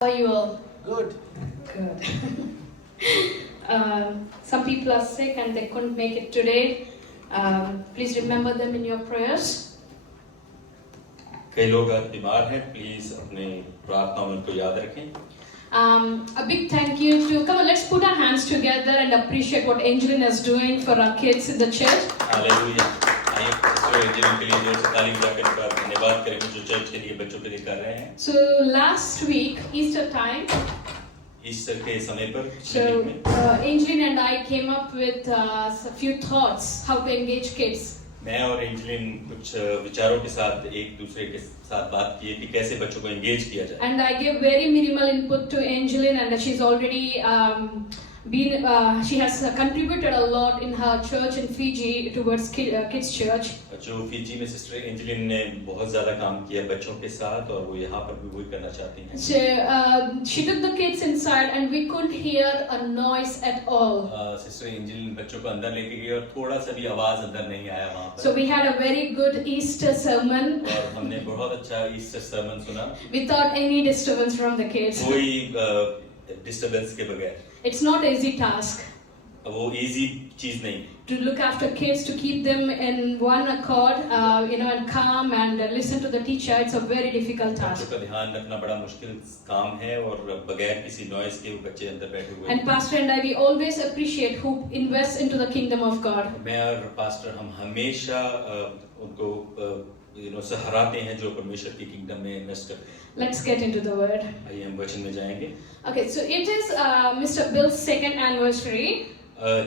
How are you all? Good. Good. Some people are sick and they couldn't make it today. Please remember them in your prayers. कई लोग आज बीमार हैं, please अपने प्रार्थनाओं में उनको याद रखें। A big thank you to, come on, let's put our hands together and appreciate what Angeline is doing for our kids in the church. Hallelujah. आइए सिस्टर एंजेलिन के लिए जोर से ताली बजाकर इनका धन्यवाद करें जो चर्च के लिए बच्चों के लिए कर रहे हैं। So last week, Easter time, Easter के समय पर so Angeline and I came up with a few thoughts how to engage kids. मैं और एंजेलिन कुछ विचारों के साथ एक दूसरे के साथ बात की कि कैसे बच्चों को एंगेज किया जाए। And I gave very minimal input to Angeline, and she's already she has contributed a lot in her church in Fiji towards kids church. जो फिजी में सिस्टर एंजेलिन ने बहुत ज्यादा काम किया बच्चों के साथ और वो यहाँ पर भी वही करना चाहती हैं। So she took the kids inside and we couldn't hear a noise at all. Sister Angeline बच्चों को अंदर लेके गई और थोड़ा सा भी आवाज अंदर नहीं आया वहाँ पर। So we had a very good Easter sermon. और हमने बहुत अच्छा ईस्टर सर्मन सुना। Without any disturbance from the kids. कोई डिस्टरबेंस के बगैर। It's not an easy task. वो इजी चीज नहीं। To look after kids, to keep them in one accord, and calm and listen to the teacher, it's a very difficult task. बच्चों का ध्यान रखना बड़ा मुश्किल काम है और बगैर किसी नॉइज के वो बच्चे अंदर बैठे हुए हैं। And Pastor and I, we always appreciate who invests into the kingdom of God. मैं और पास्टर हम हमेशा उनको सराहते हैं जो परमेश्वर की किंगडम में इन्वेस्ट करते हैं। Let's get into the word. आइए हम वचन में जाएंगे। Okay, so it is Mr. Bill's second anniversary.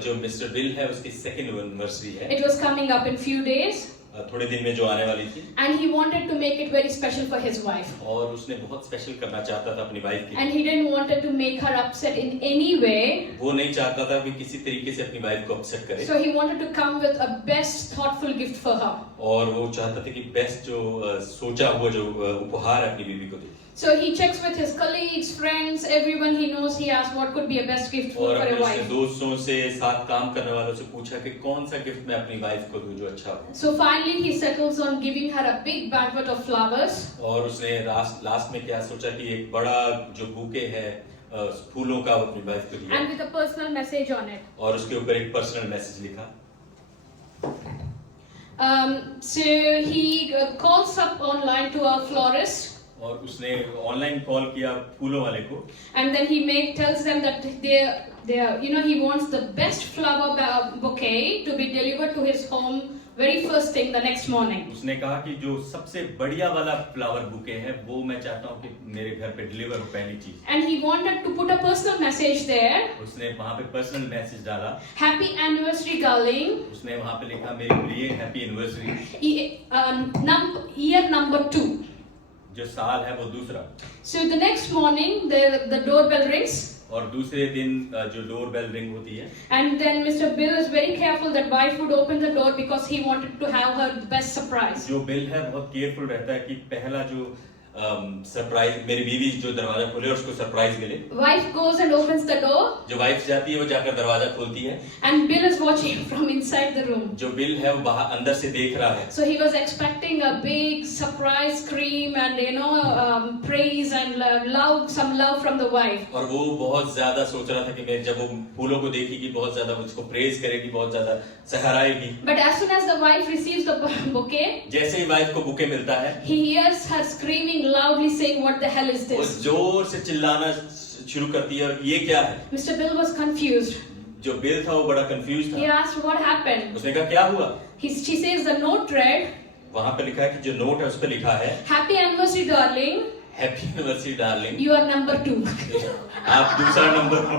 जो मिस्टर बिल है उसकी सेकंड एनिवर्सरी है। It was coming up in few days. थोड़े दिन में जो आने वाली थी। And he wanted to make it very special for his wife. और उसने बहुत स्पेशल करना चाहता था अपनी वाइफ के लिए। And he didn't wanted to make her upset in any way. वो नहीं चाहता था कि किसी तरीके से अपनी वाइफ को अपसेट करे। So he wanted to come with a best thoughtful gift for her. और वो चाहता था कि बेस्ट जो सोचा हुआ जो उपहार अपनी बीवी को दे। So he checks with his colleagues, friends, everyone he knows. He asked what could be a best gift for a wife. और दोस्तों से साथ काम करने वालों से पूछा कि कौन सा गिफ्ट मैं अपनी वाइफ को दूं जो अच्छा हो। So finally he settles on giving her a big banquet of flowers. और उसने लास्ट में क्या सोचा कि एक बड़ा जो बुके है फूलों का अपनी वाइफ को दिया। And with a personal message on it. और उसके ऊपर एक पर्सनल मैसेज लिखा। So he calls up online to a florist. और उसने ऑनलाइन कॉल किया फूलों वाले को। And then he tells them that he wants the best flower bouquet to be delivered to his home very first thing the next morning. उसने कहा कि जो सबसे बढ़िया वाला फ्लावर बुके है वो मैं चाहता हूँ कि मेरे घर पे डिलीवर हो पहली चीज। And he wanted to put a personal message there. उसने वहाँ पे पर्सनल मैसेज डाला। Happy anniversary, darling. उसने वहाँ पे लिखा मेरे प्रिय हैप्पी एनिवर्सरी। Year number 2. जो साल है वो दूसरा। So the next morning the doorbell rings. और दूसरे दिन जो डोर बेल रिंग होती है। And then Mr. Bill is very careful that wife would open the door because he wanted to have her the best surprise. जो bill है बहुत careful रहता है कि पहला जो सरप्राइज मेरी बीवी जो दरवाजा खोले और उसको सरप्राइज मिले। Wife goes and opens the door. जो वाइफ जाती है वो जाकर दरवाजा खोलती है। And Bill is watching from inside the room. जो बिल है वो बाहर अंदर से देख रहा है। So he was expecting a big surprise scream and praise and some love from the wife. और वो बहुत ज्यादा सोच रहा था कि मैं जब वो फूलों को देखेगी बहुत ज्यादा मुझको प्रेज करेगी बहुत ज्यादा सहराएगी। But as soon as the wife receives the bouquet, जैसे ही वाइफ को बुके मिलता है, he hears her screaming loudly saying, "What the hell is वो this?" जोर से चिल्लाना शुरू करती है और ये क्या है? Mr. Bill was confused. जो बिल था वो बड़ा कंफ्यूज He था। asked what happened. उसने कहा क्या हुआ? She says the note read, वहाँ पे लिखा है कि जो नोट है उस पे लिखा है "Happy anniversary, darling. Happy anniversary darling. You are number 2." आप दूसरा नंबर हो।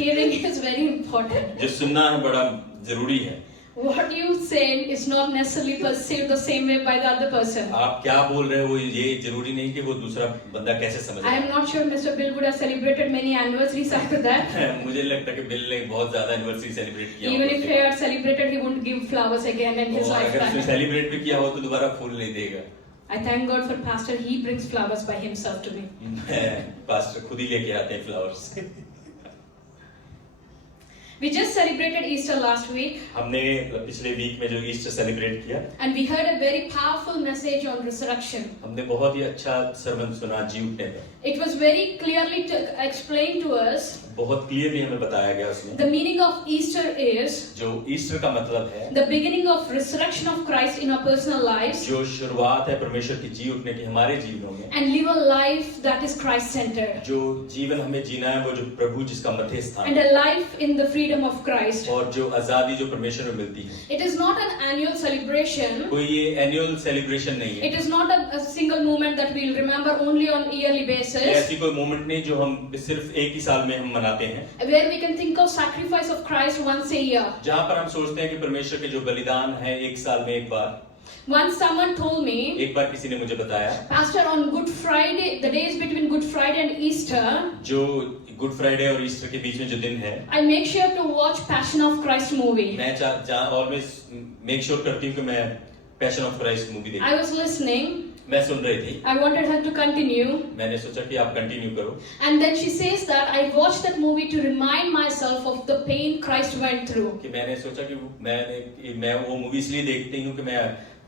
Hearing is very important. जो सुनना है बड़ा जरूरी है। What you say is not necessarily perceived the same way by the other person. आप क्या बोल रहे हो ये जरूरी नहीं कि वो दूसरा बंदा कैसे समझे। I am not sure Mr. Bill would have celebrated many anniversaries after that. मुझे लगता है कि बिल ने बहुत ज्यादा एनिवर्सरी सेलिब्रेट किया। Even if he had celebrated, he wouldn't give flowers again in his अगर उसने lifetime. सेलिब्रेट भी किया हो तो दोबारा फूल नहीं देगा। I thank God for Pastor. He brings flowers by himself to me. Pastor खुद ही लेके आते हैं flowers. We just celebrated Easter last week, हमने पिछले वीक में जो ईस्टर सेलिब्रेट किया, and we heard a very powerful message on resurrection. हमने बहुत ही अच्छा सर्मन सुना जी उठने पर। It was very clearly explained to us. बहुत क्लियरली हमें बताया गया उसमें The meaning of Easter is जो ईस्टर का मतलब है, the beginning of resurrection of Christ in our personal lives, जो शुरुआत है परमेश्वर की जी उठने की हमारे जीवनों में, and live a life that is Christ-centered, जो जीवन हमें जीना है वो जो प्रभु जिसका मध्य स्थान and है, a life in the freedom of Christ. और जो आजादी जो परमेश्वर में मिलती है। It is not an annual celebration. कोई ये एनुअल सेलिब्रेशन नहीं है, It is not a single moment that we'll remember only on yearly ये basis, ऐसी कोई मोमेंट नहीं जो हम सिर्फ एक ही साल में हम मनाते हैं, where we can think of sacrifice of Christ once a year. जहाँ पर हम सोचते हैं कि परमेश्वर के जो बलिदान है एक साल में एक बार। Once someone told me, एक बार किसी ने मुझे बताया, Pastor, on Good Friday, the days between Good Friday and Easter, जो गुड फ्राइडे और ईस्टर के बीच में जो दिन है, I make sure to watch Passion of Christ movie. मैं ऑलवेज मेक श्योर करती हूँ कि मैं पैशन ऑफ क्राइस्ट मूवी देखूं। I was listening. मैं सुन रही थी, I wanted her to continue. मैंने सोचा कि आप कंटिन्यू करो। And then she says that I watched that movie to remind myself of the pain Christ went through. कि मैंने सोचा कि मैं वो मूवी इसलिए देखती हूँ कि मैं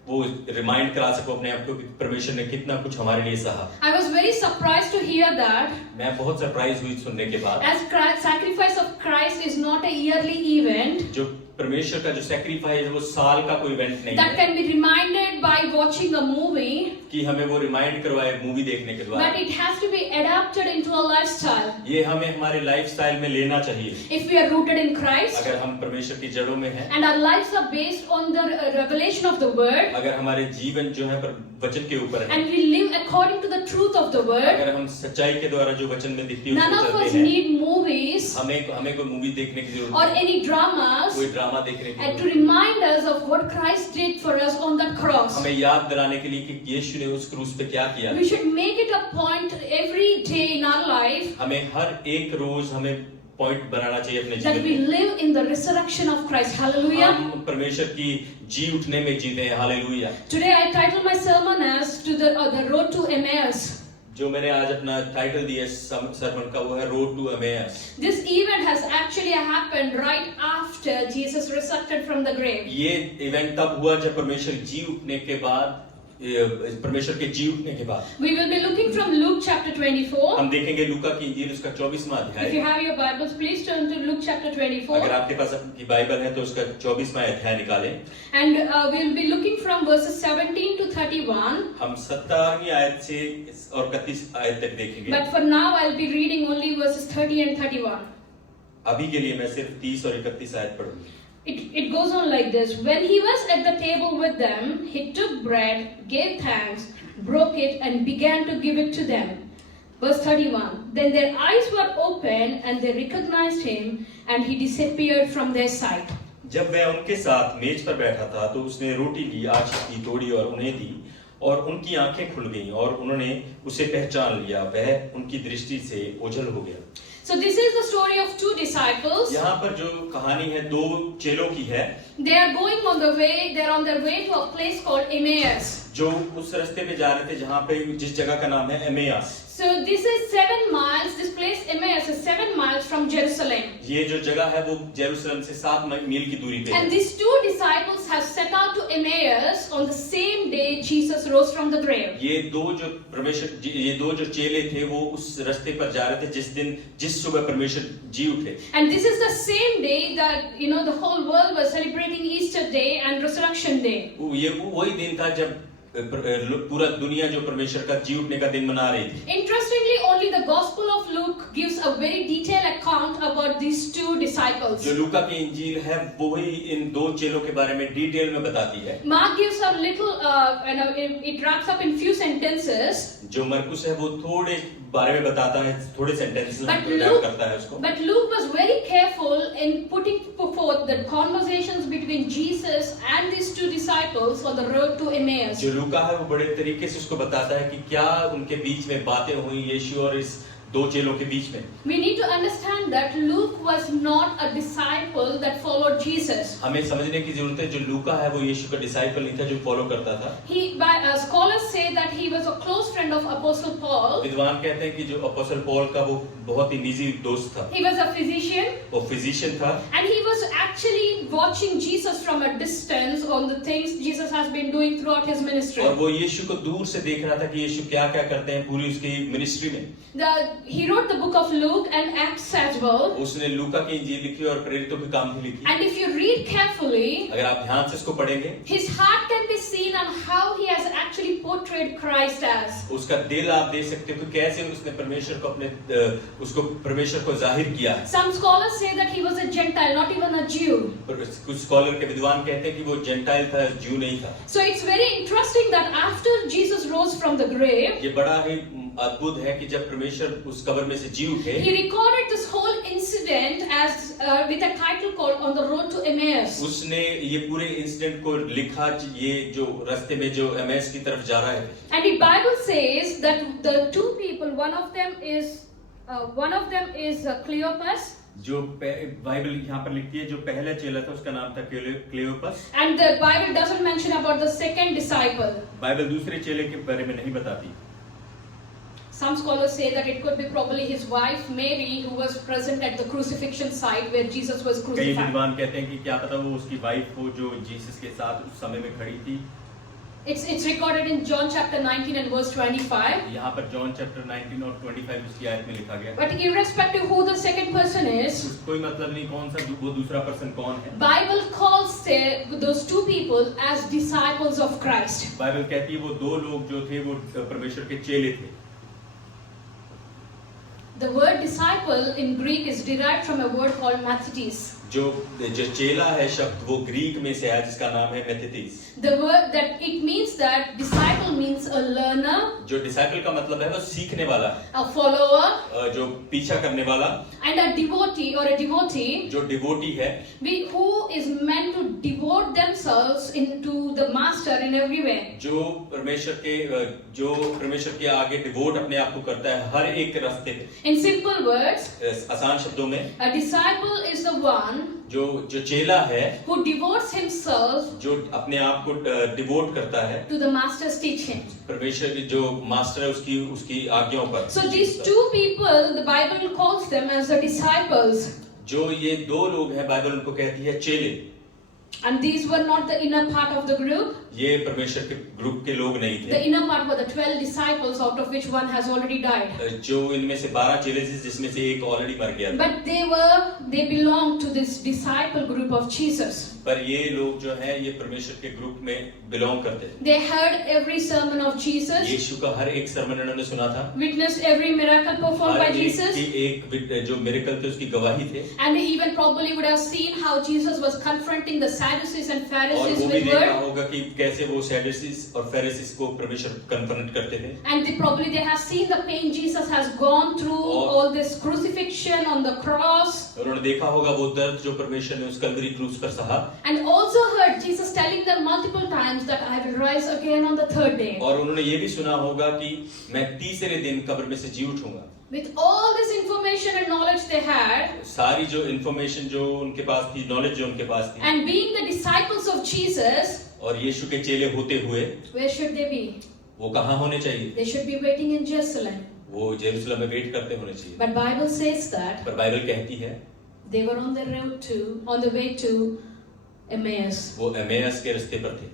वो रिमाइंड करा सकूं अपने आप को कि परमेश्वर ने कितना कुछ हमारे लिए सहा। I was very surprised to hear that, मैं बहुत सरप्राइज हुई सुनने के बाद, as sacrifice of Christ is not a yearly event जो परमेश्वर का जो सैक्रिफाइस है वो साल का कोई इवेंट नहीं that है can be reminded by watching a movie, कि हमें वो रिमाइंड करवाए मूवी देखने के द्वारा। but it has to be adapted into a lifestyle. ये हमें हमारे लाइफस्टाइल में लेना चाहिए। If we are rooted in Christ अगर हम परमेश्वर की जड़ों में हैं, and our lives are based on the revelation of the word, अगर हमारे जीवन जो है वचन के ऊपर है, and we live according to the truth of the word, अगर हम सच्चाई के द्वारा जो वचन में दिखती है none उसको of us चलते हैं, need movies हमें कोई मूवी देखने की जरूरत or नहीं, any dramas कोई ड्रामा देखने की and to जरूरत remind us of what Christ did for us on that नहीं। cross. हमें याद दिलाने के लिए कि यीशु ने उस क्रूस पे क्या किया। We should make it a point every day in our life हमें हर एक रोज हमें पॉइंट बनाना चाहिए अपने that जीवन we में, live in the resurrection of Christ. Hallelujah. हम परमेश्वर की जी उठने में जीते हैं। Hallelujah. Today I titled my sermon as to the road to Emmaus. जो मैंने आज अपना टाइटल दिया सरमन का वो है road to Emmaus. This event has actually happened right after Jesus resurrected from the grave. ये इवेंट तब हुआ जब परमेश्वर जी उठने के बाद, परमेश्वर के जी उठने के बाद। We will be looking from Luke chapter 24. हम देखेंगे लूका की इंजील उसका 24वां If you अध्याय। have your Bibles, please turn to Luke chapter 24. अगर आपके पास आपकी बाइबल है तो उसका 24वां अध्याय निकालें। And we'll be looking from verses 17 to 31. हम 17वीं आयत से और 31 आयत तक देखेंगे। But for now, I'll be reading only verses 30 and 31. अभी के लिए मैं सिर्फ 30 और 31 आयत पढ़ूंगी। It goes on like this. When he was at the table with them, he took bread, gave thanks, broke it, and began to give it to them. Verse 31. Then their eyes were open and they recognized him, and he disappeared from their sight. जब वह उनके साथ मेज पर बैठा था तो उसने रोटी ली, आशीष की, तोड़ी और उन्हें दी, और उनकी आंखें खुल गईं और उन्होंने उसे पहचान लिया। वह उनकी दृष्टि से ओझल हो गया। So this is the story of two disciples. यहाँ पर जो कहानी है दो चेलों की है, They are going on the way. They are on their way to a place called Emmaus. जो उस रास्ते पे जा रहे थे जहाँ पे जिस जगह का नाम है एमेयास। So this is 7 miles. This place Emmaus is 7 miles from Jerusalem. ये जो जगह है वो जेरूसलम से 7 मील की दूरी पे And है। these two disciples have set out to Emmaus on the same day Jesus rose from the grave. ये दो जो चेले थे वो उस रास्ते पर जा रहे थे जिस सुबह परमेश्वर जी उठे। And this is the same day that the whole world was celebrating Easter Day and Resurrection Day. ये वही दिन था जब पूरा दुनिया जो परमेश्वर का जी उठने का दिन मना रही थी। Interestingly, only the Gospel of Luke gives a very detailed account about these two disciples. जो लूका की इंजील है वो ही इन दो चेलों के बारे में डिटेल में बताती है। Mark gives a little, it wraps up in few sentences. जो मरकुस है वो थोड़े बारे में बताता है, थोड़े सेंटेंसेस में बयान करता है उसको। But Luke was very careful in putting forth the conversations between Jesus and these two disciples on the road to Emmaus. जो लूका है वो बड़े तरीके से उसको बताता है कि क्या उनके बीच में बातें हुई यीशु और इस दो चेलों के बीच में। We need to understand that Luke was not a disciple that followed Jesus. हमें समझने की जरूरत है जो लूका है वो यीशु का डिसाइपल नहीं था जो फॉलो करता था। Scholars say that he was a close friend of Apostle Paul. विद्वान कहते हैं कि जो अपोस्टल पॉल का वो बहुत ही निजी दोस्त था। He was a physician. वो फिजिशियन था। And he was actually watching Jesus from a distance on the things Jesus has been doing throughout his ministry. और वो यीशु को दूर से देख रहा था कि यीशु क्या क्या करते हैं पूरी उसकी मिनिस्ट्री में। He wrote the book of Luke and Acts as well. उसने लूका की इंजील लिखी और प्रेरितों की काम भी लिखी। And if you read carefully, अगर आप ध्यान से इसको पढ़ेंगे, his heart can be seen on how he has actually portrayed Christ as. उसका दिल आप देख सकते हो कि कैसे उसने परमेश्वर को उसको परमेश्वर को जाहिर किया है। Some scholars say that he was a Gentile, not even a Jew. कुछ स्कॉलर के विद्वान कहते हैं कि वो जेंटाइल था, ज्यू नहीं था। So it's very interesting that after Jesus rose from the grave, ये बड़ा ही अद्भुत है कि जब परमेश्वर उस कब्र में से जी उठे, he recorded this whole incident as with a title called On the Road to Emmaus. उसने ये पूरे इंसिडेंट को लिखा ये जो रास्ते में जो एमेस की तरफ जा रहा है। And the Bible says that the two people, one of them is Cleopas. जो बाइबल यहाँ पर लिखती है जो पहला चेला था उसका नाम था क्लेओपस। And the Bible doesn't mention about the second disciple. Bible दूसरे चेले के बारे में नहीं बताती। Some scholars say that it could be probably his wife Mary who was present at the crucifixion site where Jesus was कई crucified. विद्वान कहते हैं कि क्या पता वो उसकी वाइफ हो जो जीसस के साथ उस समय में खड़ी थी। It's recorded in John chapter 19 and verse 25. यहाँ पर जॉन चैप्टर 19 और 25 उसकी आयत में लिखा गया। But irrespective who the second person is, कोई मतलब नहीं कौन सा वो दूसरा पर्सन कौन है। Bible calls those two people as disciples of Christ. Bible कहती है वो दो लोग जो थे वो परमेश्वर के चेले थे। The word disciple in Greek is derived from a word called mathetes. जो चेला है शब्द वो ग्रीक में से है जिसका नाम है मेथेटिस। The word that it means that disciple means a learner, जो डिसाइपल का मतलब है वो सीखने वाला, a follower, जो पीछा करने वाला, and a devotee or a devotee, जो डिवोटी है, who is meant to devote themselves into the master in every way. जो परमेश्वर के आगे डिवोट अपने आप को करता है हर एक रास्ते पे। In simple words, आसान शब्दों में a disciple is the one जो चेला है who devotes himself जो अपने आप को डिवोट करता है to the master's teaching. परमेश्वर जो मास्टर है उसकी आज्ञाओं पर। So these two people, the Bible calls them as the disciples. जो ये दो लोग हैं बाइबल उनको कहती है चेले। And these were not the inner part of the group. ये परमेश्वर के ग्रुप के लोग नहीं थे। The inner part were the 12 disciples, out of which one has already died. जो इनमें से 12 चेले थे जिसमें से एक ऑलरेडी मर गया था। But they belonged to this disciple group of Jesus. पर ये लोग जो हैं ये परमेश्वर के ग्रुप में बिलोंग करते हैं। They heard every sermon of Jesus. यीशु का हर एक सरमन उन्होंने सुना था। Witnessed every miracle performed by Jesus. एक जो मिरेकल थे उसकी गवाही थे। And they even probably would have seen how Jesus was confronting the Sadducees and और Pharisees वो भी with देखा word. होगा कि कैसे वो सैडुसीज और फरीसीज को परमेश्वर कन्फ्रंट करते थे। And they have seen the pain Jesus has gone through, all this crucifixion on the cross. उन्होंने देखा होगा वो दर्द जो परमेश्वर ने उस कल्वरी क्रूस पर सहा। And also heard Jesus telling them multiple times that I will rise again on the third day. और उन्होंने ये भी सुना होगा कि मैं तीसरे दिन कब्र में से जी उठूंगा। With all this information and knowledge they had, सारी जो इंफॉर्मेशन जो उनके पास थी, नॉलेज जो उनके पास थी, and being the disciples of Jesus, और यीशु के चेले होते हुए, where should they be? वो कहाँ होने चाहिए? They should be waiting in Jerusalem. वो जेरूसलम में वेट करते होने चाहिए। But Bible says that पर बाइबल कहती है they were on the way to Emmaus. वो एमेयस के रास्ते पर थे।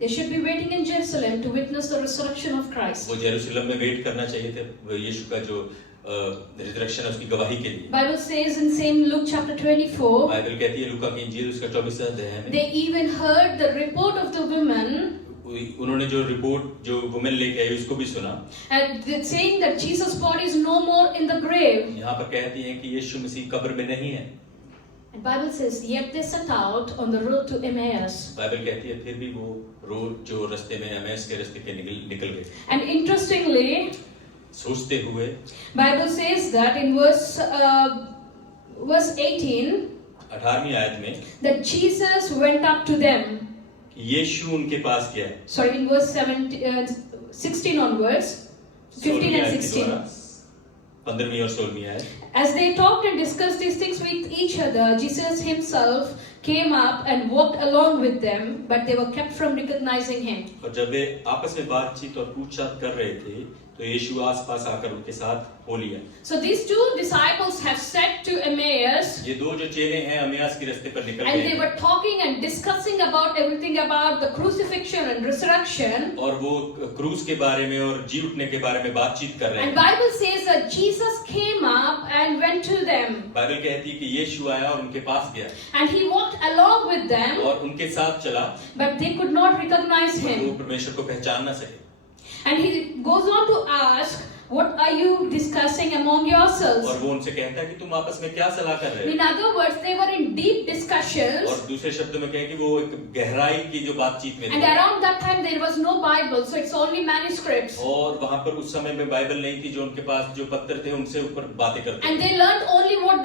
They should be waiting in Jerusalem to witness the resurrection of Christ. वो जेरूसलम में वेट करना चाहिए थे यीशु का जो रिजरेक्शन है उसकी गवाही के लिए। Bible says in same Luke chapter 24. Bible कहती है लूका की इंजील उसका 24वां अध्याय में। They even heard the report of the women. उन्होंने जो रिपोर्ट जो वुमेन लेके आई उसको भी सुना। And saying that Jesus' body is no more in the grave. यहाँ पर कहती हैं कि यीशु मसीह कब्र में नहीं है। And Bible says yet they set out on the road to Emmaus. Bible कहती है फिर भी वो रोड जो रास्ते में एमेस के रास्ते के निकल गए। And interestingly, सोचते हुए Bible says that in verse 18, 18वीं आयत में that Jesus went up to them. यीशु उनके पास गया। Sorry, in verse 16 onwards, 15 and 16. 15वीं और 16वीं आयत। As they talked and discussed these things with each other, Jesus himself came up and walked along with them, but they were kept from recognizing him. और जब वे आपस में बातचीत और पूछताछ कर रहे थे, तो यीशु आसपास आकर उनके साथ हो लिया। So these two disciples have said to Emmaus, ये दो जो चेले हैं अम्यास के रास्ते पर निकल and they गए were talking and discussing about everything about the crucifixion and resurrection. और वो क्रूस के बारे में और जी उठने के बारे में बातचीत कर रहे And हैं। Bible says that Jesus came up and went to them, Bible कहती है कि यीशु आया और उनके पास गया and he walked along with them, और उनके साथ चला, but they could not recognize वो him. परमेश्वर को पहचान ना सके। And he goes on to ask, what are you discussing among yourselves? और वो उनसे कहता है कि तुम आपस में क्या सलाह कर रहे In हो? other words, they were in deep discussions, और दूसरे शब्दों में कहें कि वो एक गहराई की जो बातचीत में and थे। around that time there was no Bible, so it's only manuscripts. और वहां पर उस समय में बाइबल नहीं थी, जो उनके पास जो पत्थर थे उनसे ऊपर बातें करते And थे। they learned only what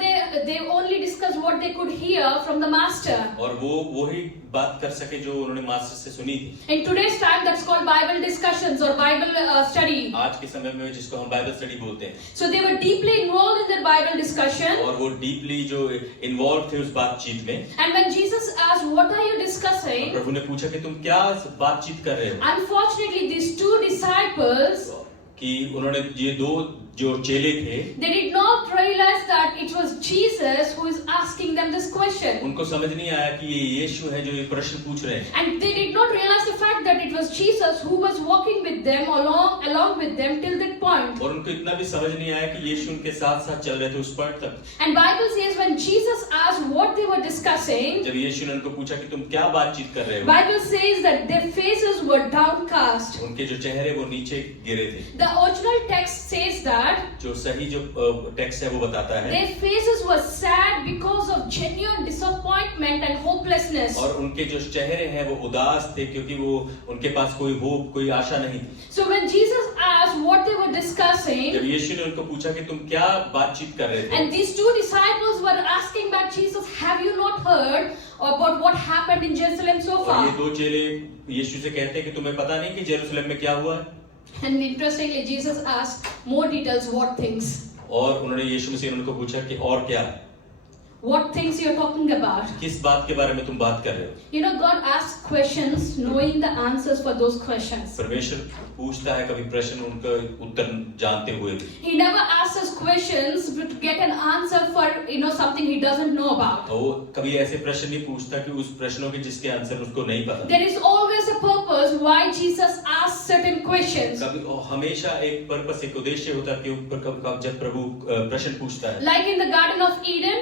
they only discussed what they could hear from the master. और वो वही बात कर सके जो उन्होंने मास्टर से सुनी थी। In today's time, that's called Bible discussions or Bible study. आज के समय में जिसको हम बाइबल स्टडी बोलते हैं। So they were deeply involved in their Bible discussion. और वो डीपली जो इन्वॉल्व थे उस बातचीत में। And when Jesus asked, "What are you discussing?" प्रभु ने पूछा कि तुम क्या बातचीत कर रहे हो? Unfortunately, these two disciples, कि उन्होंने ये दो जो चेले थे, they did not realize that it was Jesus who is asking them this question. उनको समझ नहीं आया कि ये यीशु है जो ये प्रश्न पूछ रहे हैं। And they did not realize the fact that it was Jesus who was walking with them along with them till that point. और उनको इतना भी समझ नहीं आया कि यीशु उनके साथ साथ चल रहे थे उस पॉइंट तक। And Bible says when Jesus asked what they were discussing, जब यीशु ने उनको पूछा कि तुम क्या बातचीत कर रहे हो, Bible says that their faces were downcast. उनके जो चेहरे वो नीचे गिरे थे। The original text says that जो सही जो टेक्स्ट है वो बताता है, their faces were sad because of genuine disappointment and hopelessness. और उनके जो चेहरे हैं वो उदास थे क्योंकि वो उनके पास कोई होप, कोई आशा नहीं थी। So when Jesus asked what they were discussing, जब यीशु ने उनको पूछा कि तुम क्या बातचीत कर रहे थे, and these two disciples were asking back Jesus, have you not heard about what happened in Jerusalem so और ये far? दो चेले यीशु से कहते हैं कि तुम्हें पता नहीं कि यरूशलेम में क्या हुआ है? And interestingly, Jesus asked more details, what things? और उन्होंने यीशु मसीह ने उनको पूछा कि और क्या, What things you're talking about? किस बात के बारे में तुम बात कर रहे हो? You know, God asks questions knowing the answers for those questions. परमेश्वर पूछता है कभी प्रश्न उनका उत्तर जानते हुए भी। He never asks us questions to get an answer for, something he doesn't know about. वो कभी ऐसे प्रश्न नहीं पूछता कि उस प्रश्नों के जिसके आंसर उसको नहीं पता। There is always a purpose why Jesus asks certain questions. कभी हमेशा एक पर्पस, एक उद्देश्य होता है कि जब प्रभु प्रश्न पूछता है। Like in the Garden of Eden,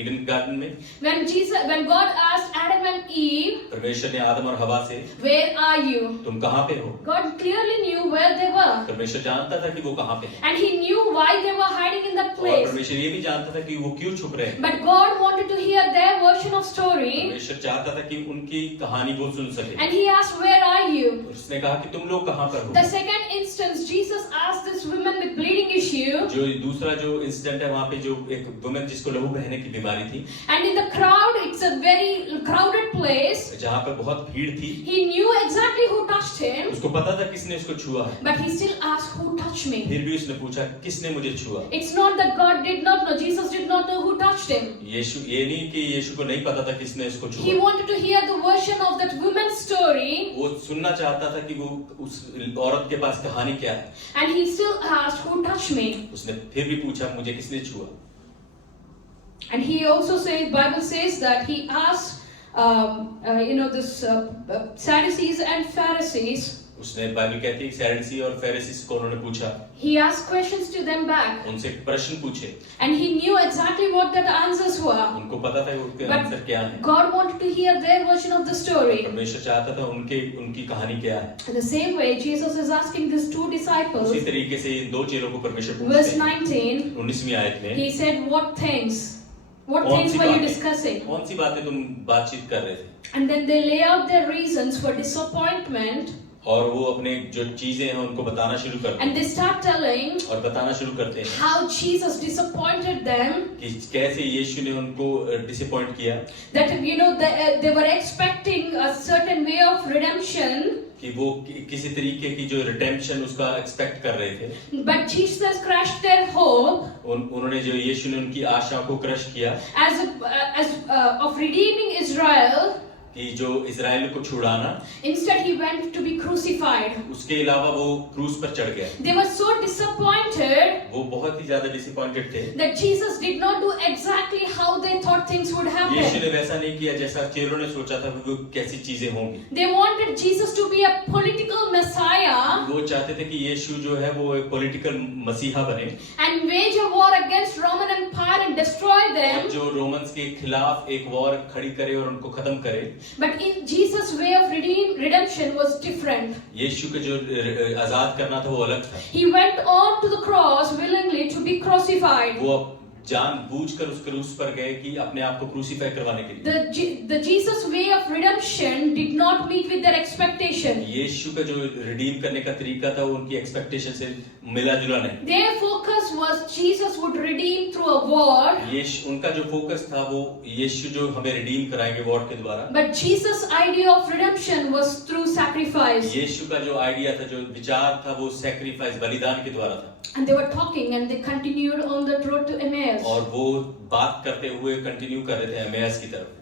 Eden garden में when God asked Adam and Eve, परमेश्वर ने आदम और हवा से, where are you? तुम कहाँ पे हो? God clearly knew where they were. परमेश्वर जानता था कि वो कहाँ पे हैं। And he knew why they were hiding in that और place. परमेश्वर ये भी जानता था कि वो क्यों छुप रहे हैं। But God wanted to hear their version of story. परमेश्वर चाहता था कि उनकी कहानी वो सुन सके। And he asked, where are you? उसने कहा कि तुम लोग कहाँ पर हो? The second instance, Jesus asked this woman with bleeding issue. जो दूसरा जो इंसिडेंट है वहाँ पे जो एक वुमेन जिसको लहू बहने की बीमारी थी, And in the crowd, it's a very crowded place. जहाँ पर बहुत भीड़ थी, He knew exactly who touched him, उसको पता था किसने उसको छुआ है, but he still asked, who touched me? फिर भी उसने पूछा किसने मुझे छुआ। It's not that God did not know, Jesus did not know who touched him. यीशु ये नहीं कि यीशु को नहीं पता था किसने इसको He छुआ। wanted to hear the version of that woman's story, वो सुनना चाहता था कि वो उस औरत के पास कहानी क्या है। and he still asked, who touched me? उसने फिर भी पूछा मुझे किसने छुआ। And he also says, Bible says that he asked, Sadducees and Pharisees. उसने बाइबल कहती है सैडुसी और फरीसी को उन्होंने पूछा। He asked questions to them back. उनसे प्रश्न पूछे। And he knew exactly what the answers were. उनको पता था कि उनके आंसर क्या हैं। God wanted to hear their version of the story. परमेश्वर चाहता था उनकी कहानी क्या है। In the same way, Jesus is asking these two disciples. उसी तरीके से इन दो चेलों को परमेश्वर पूछते Verse हैं। 19. 19वीं आयत में He said, "What things? What कौन things सी were you बातें? discussing?" कौन सी बातें तुम बातचीत कर रहे थे? And then they lay out their reasons for disappointment. और वो अपने जो चीजें हैं उनको बताना शुरू करते And हैं they start telling और बताना शुरू करते हैं how Jesus disappointed them, कि कैसे यीशु ने उनको डिसअपॉइंट किया, that they were expecting a certain way of redemption, कि वो किसी तरीके की जो रिडेम्पशन उसका एक्सपेक्ट कर रहे थे, but Jesus crushed their hope उन्होंने जो यीशु ने उनकी आशा को क्रश किया of redeeming Israel. कि जो इजराइल को छुड़ाना, Instead, he went to be crucified. उसके अलावा वो क्रूस पर चढ़ गया। They were so disappointed वो बहुत ही ज्यादा डिसअपॉइंटेड थे that Jesus did not do exactly how they thought things would Yeshu happen. ने वैसा नहीं किया जैसा चेलों ने सोचा था कि वो कैसी चीजें होंगी। They wanted Jesus to be a political messiah वो चाहते थे कि यीशु जो है वो एक पॉलिटिकल मसीहा बने and wage a war against Roman Empire and destroy और them. जो रोमन्स के खिलाफ एक वॉर खड़ी करे और उनको खत्म करे। But in Jesus' way of redemption was different. यीशु के जो आजाद करना था वो अलग था। He went on to the cross willingly to be crucified. वो जानबूझकर उस क्रूस पर गए कि अपने आप को क्रूसीफाई करवाने के लिए। The Jesus way of redemption did not meet with their expectation. यीशु का जो रिडीम करने का तरीका था वो उनकी एक्सपेक्टेशन से मिला जुला नहीं। Their focus was Jesus would redeem through a war. उनका जो फोकस था वो यीशु जो हमें रिडीम कराएंगे वॉर के द्वारा। But Jesus' idea of redemption was through sacrifice. यीशु का जो आइडिया था, जो विचार था, वो सैक्रिफाइस बलिदान के द्वारा था। And they were talking and they continued on the road to Emmaus. और वो बात करते हुए कंटिन्यू कर रहे थे एमेस की तरफ।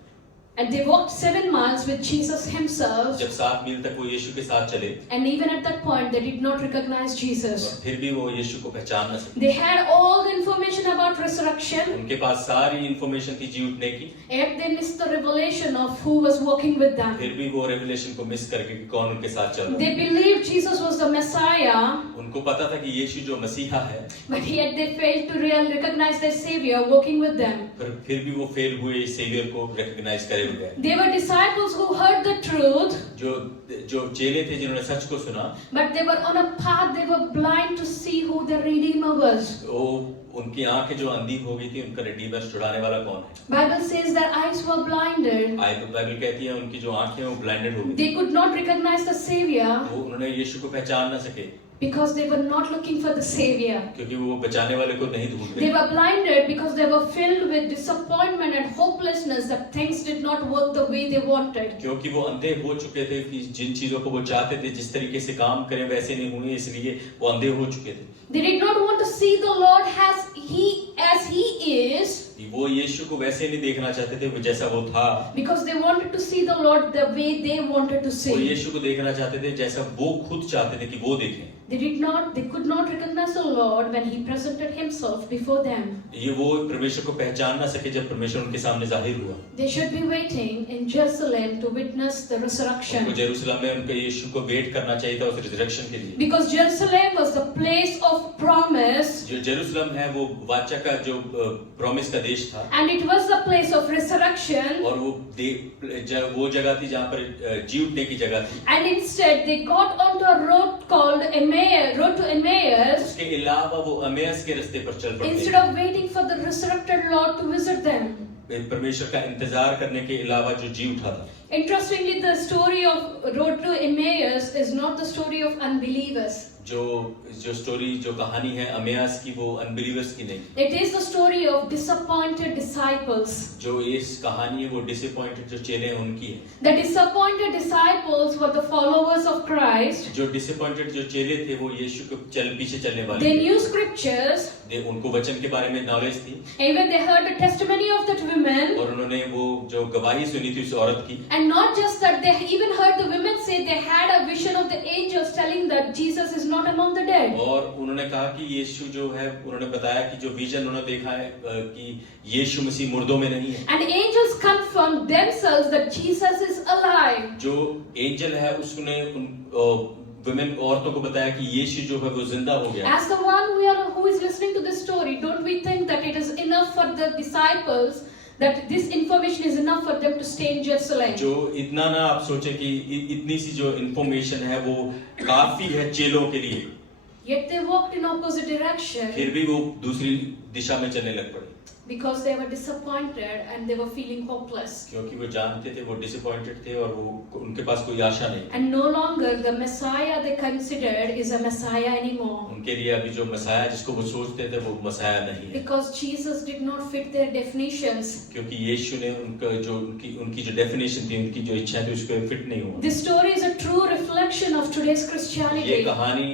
And they walked 7 miles with Jesus himself. जब 7 मील तक वो यीशु के साथ चले, And even at that point, they did not recognize Jesus. और फिर भी वो यीशु को पहचान न सके। They had all the information about resurrection, उनके पास सारी इंफॉर्मेशन थी जी उठने की, yet they missed the revelation of who was walking with them. फिर भी वो रेवलेशन को मिस करके कि कौन उनके साथ चल रहा They believed Jesus was the Messiah, है। उनको पता था कि यीशु जो मसीहा है, but yet they failed to recognize their Savior walking with them. फिर भी वो फेल हुए इस सेवियर को रिकॉग्नाइज करे हुए। They were disciples who heard the truth, जो चेले थे जिन्होंने सच को सुना, but they were on a path, they were blind to see who their Redeemer was. वो उनकी आंखें जो अंधी हो गई थी, उनका रिडीमर छुड़ाने वाला कौन है? Bible says their eyes were blinded. Bible कहती है उनकी जो आंखें वो ब्लाइंडेड हो गई। They could not recognize the Savior वो उन्होंने यीशु को पहचान न सके because they were not looking for the Savior. क्योंकि वो बचाने वाले को नहीं ढूंढ They रहे। were blinded because they were filled with disappointment and hopelessness that things did not work the way they wanted. क्योंकि वो अंधे हो चुके थे कि जिन चीजों को वो चाहते थे जिस तरीके से काम करें वैसे नहीं हुए, इसलिए वो अंधे हो चुके थे। They did not want to see the Lord as he is वो यीशु को वैसे नहीं देखना चाहते थे जैसा वो था, because they wanted to see the Lord the way they wanted to वो see. यीशु को देखना चाहते थे जैसा वो खुद चाहते थे कि वो देखें। They could not recognize the Lord when he presented himself before them. ये वो परमेश्वर को पहचान ना सके जब परमेश्वर उनके सामने जाहिर हुआ। They should be waiting in Jerusalem to witness the resurrection. उनको जेरूसलम में उनके यीशु को वेट करना चाहिए था उस रिजरेक्शन के लिए। Because Jerusalem was the place of promise. जो जेरूसलम है वो वाचा का जो प्रॉमिस का देश था। And it was the place of resurrection. और वो जगह थी जहाँ पर जी उठने की जगह थी। And instead they got onto a road called road to Emmaus. उसके अलावा वो एमेस के रास्ते पर चल पड़े। Instead of waiting for the resurrected Lord to visit them. परमेश्वर का इंतजार करने के अलावा जो जी उठा था। Interestingly, the story of road to Emmaus is not the story of unbelievers. जो स्टोरी जो कहानी है अमेयास की वो अनबिलीवर्स की नहीं। It is the story of disappointed disciples. जो इस कहानी है वो डिसअपॉइंटेड जो चेले हैं उनकी है। The disappointed disciples were the followers of Christ. जो डिसअपॉइंटेड जो चेले थे वो यीशु के पीछे चलने वाले They थे। knew scriptures. उनको वचन के बारे में नॉलेज थी। Even they heard the testimony of that woman. और उन्होंने वो जो गवाही सुनी थी उस औरत की। And not just that, they even heard the women say they had a vision of the angels telling that Jesus is not among the dead. और उन्होंने कहा कि यीशु जो है, उन्होंने बताया कि जो विजन उन्होंने देखा है कि यीशु मसीह मुर्दों में नहीं है। And angels confirmed themselves that Jesus is alive. जो एंजल है उसने women औरतों को बताया कि यीशु जो है वो जिंदा हो गया। As the one who is listening to this story, don't we think that it is enough for the disciples, that this information is enough for them to stay in Jerusalem? जो इतना ना आप सोचे कि इतनी सी जो इंफॉर्मेशन है वो काफी है चेलों के लिए। Yet they walked in opposite direction. फिर भी वो दूसरी दिशा में चलने लग पड़े। because they were disappointed and they were feeling hopeless. क्योंकि वो जानते थे, वो डिसअपॉइंटेड थे और वो उनके पास कोई आशा नहीं थी। And no longer the Messiah they considered is a Messiah anymore. उनके लिए अभी जो मसाया जिसको वो सोचते थे वो मसाया नहीं है। Because Jesus did not fit their definitions. क्योंकि यीशु ने उनका जो उनकी जो डेफिनेशन थी, उनकी जो इच्छा थी उसको फिट नहीं हुआ। This story is a true reflection of today's ये Christianity. कहानी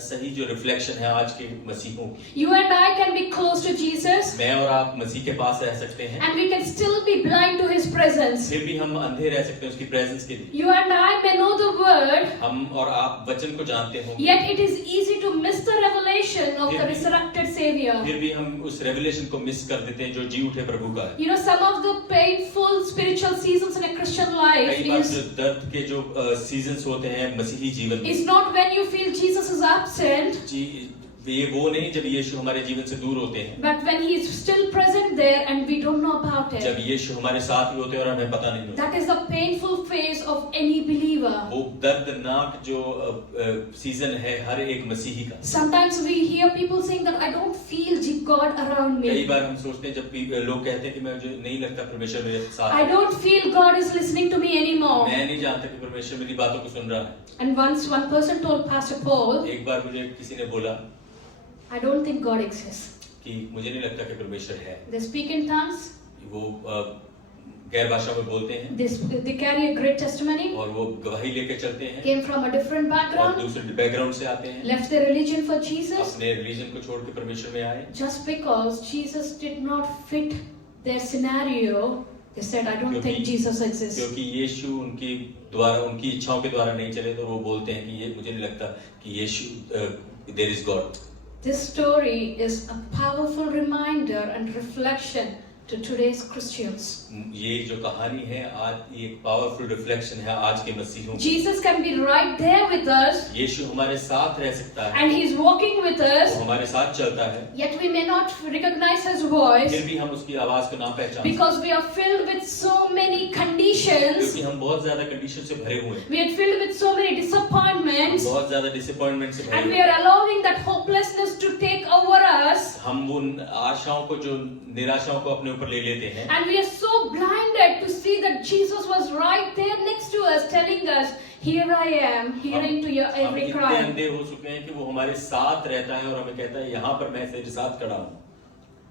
सही जो रिफ्लेक्शन है आज के मसीहों की। You and I can be close to Jesus मैं और आप मसीह के पास रह सकते हैं, and we can still be blind to his presence. फिर भी हम अंधे रह सकते हैं उसकी प्रेजेंस के लिए। You and I may know the word, हम और आप वचन को जानते होंगे, yet it is easy to miss the revelation of the resurrected Savior. फिर भी हम उस रेवलेशन को मिस कर देते हैं जो जी उठे प्रभु का है। You know, some of the painful spiritual seasons in a Christian life कई बार is जो दर्द के जो सीजन्स होते हैं मसीही जीवन में, is not when you feel Jesus is absent, जी ये वो नहीं जब यीशु हमारे जीवन से दूर होते हैं, but when he is still present there and we don't know about जब it. यीशु हमारे साथ ही होते हैं और हमें पता नहीं होता। That is the painful phase of any believer. वो दर्दनाक जो सीजन है हर एक मसीही का। Sometimes we hear people saying that I don't feel God around कई me. बार हम सोचते हैं जब भी लोग कहते हैं कि मुझे नहीं लगता परमेश्वर मेरे साथ I है। don't feel God is listening to me anymore. मैं नहीं जानता कि परमेश्वर मेरी बातों को सुन रहा है। And once one person told Pastor Paul, एक बार मुझे किसी ने बोला I don't think God exists. कि मुझे नहीं लगता कि परमेश्वर है। They speak in tongues, वो गैर भाषा में बोलते हैं they carry a great testimony, और वो गवाही लेके चलते हैं came from a different और background, दूसरे बैकग्राउंड से आते हैं, left their religion for Jesus, अपने रिलीजन को छोड़ के परमेश्वर में आए। just because Jesus did not fit their scenario. They said, I don't think Jesus exists. क्योंकि यीशु उनकी द्वारा उनकी इच्छाओं के द्वारा नहीं चले तो वो बोलते हैं कि ये मुझे नहीं लगता कि यीशु there is God. This story is a powerful reminder and reflection to today's Christians. ये जो कहानी है आज ये एक पावरफुल रिफ्लेक्शन है आज के मसीहों की। Jesus can be right there with us यीशु हमारे साथ रह सकता है, and he's walking with us, वो हमारे साथ चलता है, yet we may not recognize his voice फिर भी हम उसकी आवाज को ना पहचान because we are filled with so many conditions. क्योंकि हम बहुत ज्यादा कंडीशन से भरे हुए हैं, We are filled with so many disappointments बहुत ज्यादा डिसअपॉइंटमेंट से भरे and हुए we हैं। are allowing that hopelessness to take over us. हम उन आशाओं को जो निराशाओं को अपने ऊपर ले लेते हैं And we are so blinded to see that Jesus was right there next to us telling us, here I am, hearing to your हम every इतने cry. अंधे हो चुके हैं कि वो हमारे साथ रहता है और हमें कहता है यहाँ पर मैं तेरे साथ खड़ा हूँ।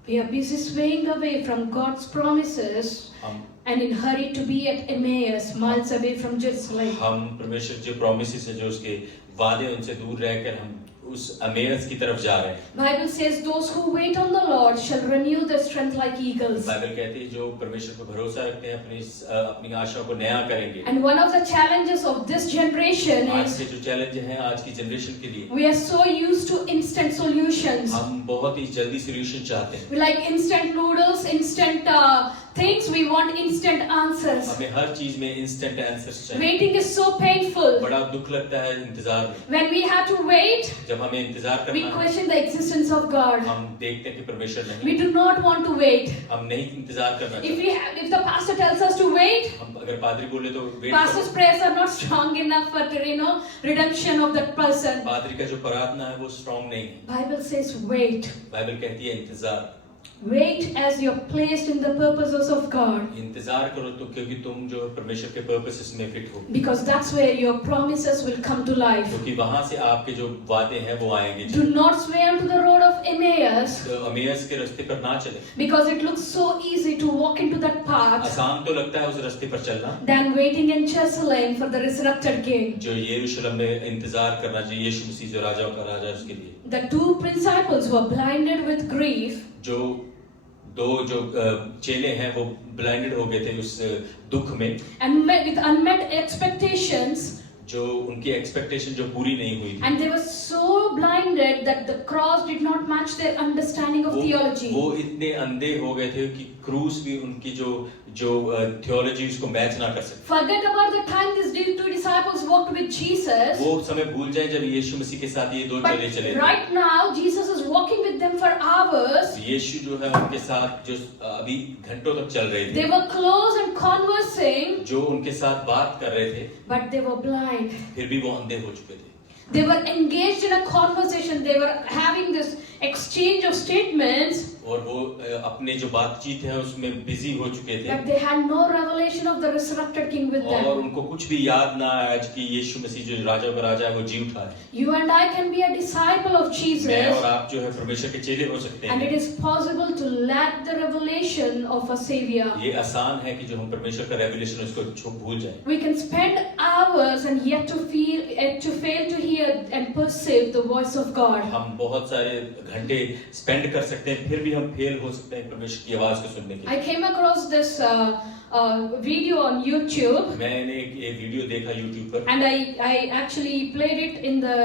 We are busy swaying away from God's promises हम and in hurry to be at Emmaus, miles away from Jerusalem. हम परमेश्वर जो प्रॉमिसेस है जो उसके वादे उनसे दूर रहकर हम उस अमेयस की तरफ जा रहे हैं। Bible says those who wait on the Lord shall renew their strength like eagles. Bible कहती है जो परमेश्वर पर भरोसा रखते हैं अपनी आशा को नया करेंगे। And one of the challenges of this generation आज is के जो चैलेंज हैं आज की जनरेशन के लिए, we are so used to instant solutions. हम बहुत ही जल्दी सॉल्यूशन चाहते हैं। We like instant noodles, instant things. We want instant answers. हमें हर चीज में इंस्टेंट आंसर्स चाहिए। Waiting is so painful. बड़ा दुख लगता है इंतजार में। When we have to wait, जब हमें इंतजार we करना है, question the existence of God. हम देखते हैं कि परमेश्वर नहीं, We do not want to wait. हम नहीं इंतजार करना If चाहते। if the pastor tells us to wait, हम अगर पादरी बोले तो वेट pastor's करो। prayers are not strong enough for redemption of that person. पादरी का जो प्रार्थना है वो स्ट्रांग नहीं है। Bible says wait. बाइबल कहती है इंतजार। Wait as you're placed in the purposes of God. इंतजार करो तो क्योंकि तुम जो परमेश्वर के पर्पसेस में फिट हो, Because that's where your promises will come to life. क्योंकि वहां से आपके जो वादे हैं वो आएंगे। Do not sway onto the road of Emmaus, तो अमेयस के रास्ते पर ना चले। because it looks so easy to walk into that path आसान तो लगता है उस रास्ते पर चलना, than waiting in Jerusalem for the resurrected King. जो यरूशलेम में इंतजार करना चाहिए यीशु मसीह जो राजाओं का राजा है उसके लिए। The two disciples were blinded with grief. जो दो जो चेले हैं वो ब्लाइंडेड हो गए थे उस दुख में, And met with unmet expectations, जो उनकी एक्सपेक्टेशन जो पूरी नहीं हुई थी। and they were so blinded that the cross did not match their understanding of theology. वो इतने अंधे हो गए थे कि क्रूस भी उनकी जो थियोलॉजी उसको मैच ना कर सके। Forget about the time these two disciples walked with Jesus. वो समय भूल जाए जब यीशु मसीह के साथ ये दो चेले चले But थे। right now, Jesus is walking with them for hours. यीशु जो है उनके साथ जो अभी घंटों तक चल रहे They थे, were close and conversing, जो उनके साथ बात कर रहे थे, but they were blind. फिर भी वो अंधे हो चुके थे। They were engaged in a conversation. They were having this, exchange of statements, और वो अपने जो बातचीत है उसमें बिजी हो चुके थे that they had no revelation of the resurrected King with और them. उनको कुछ भी याद ना आया कि यीशु मसीह जो राजा का राजा है वो जी उठा है। You and I can be a disciple of मैं Jesus, और आप जो है परमेश्वर के चेले हो सकते and it हैं। is possible to lack the revelation of a Savior. ये आसान है कि जो हम परमेश्वर का रेवलेशन उसको भूल जाएं। We can spend hours and yet to fail to hear and perceive the voice of God. हम बहुत सारे घंटे स्पेंड कर सकते हैं फिर भी हम फेल हो सकते हैं परमेश्वर की आवाज को सुनने के लिए। I came across this video on YouTube, मैंने एक वीडियो देखा YouTube पर and I actually played it in the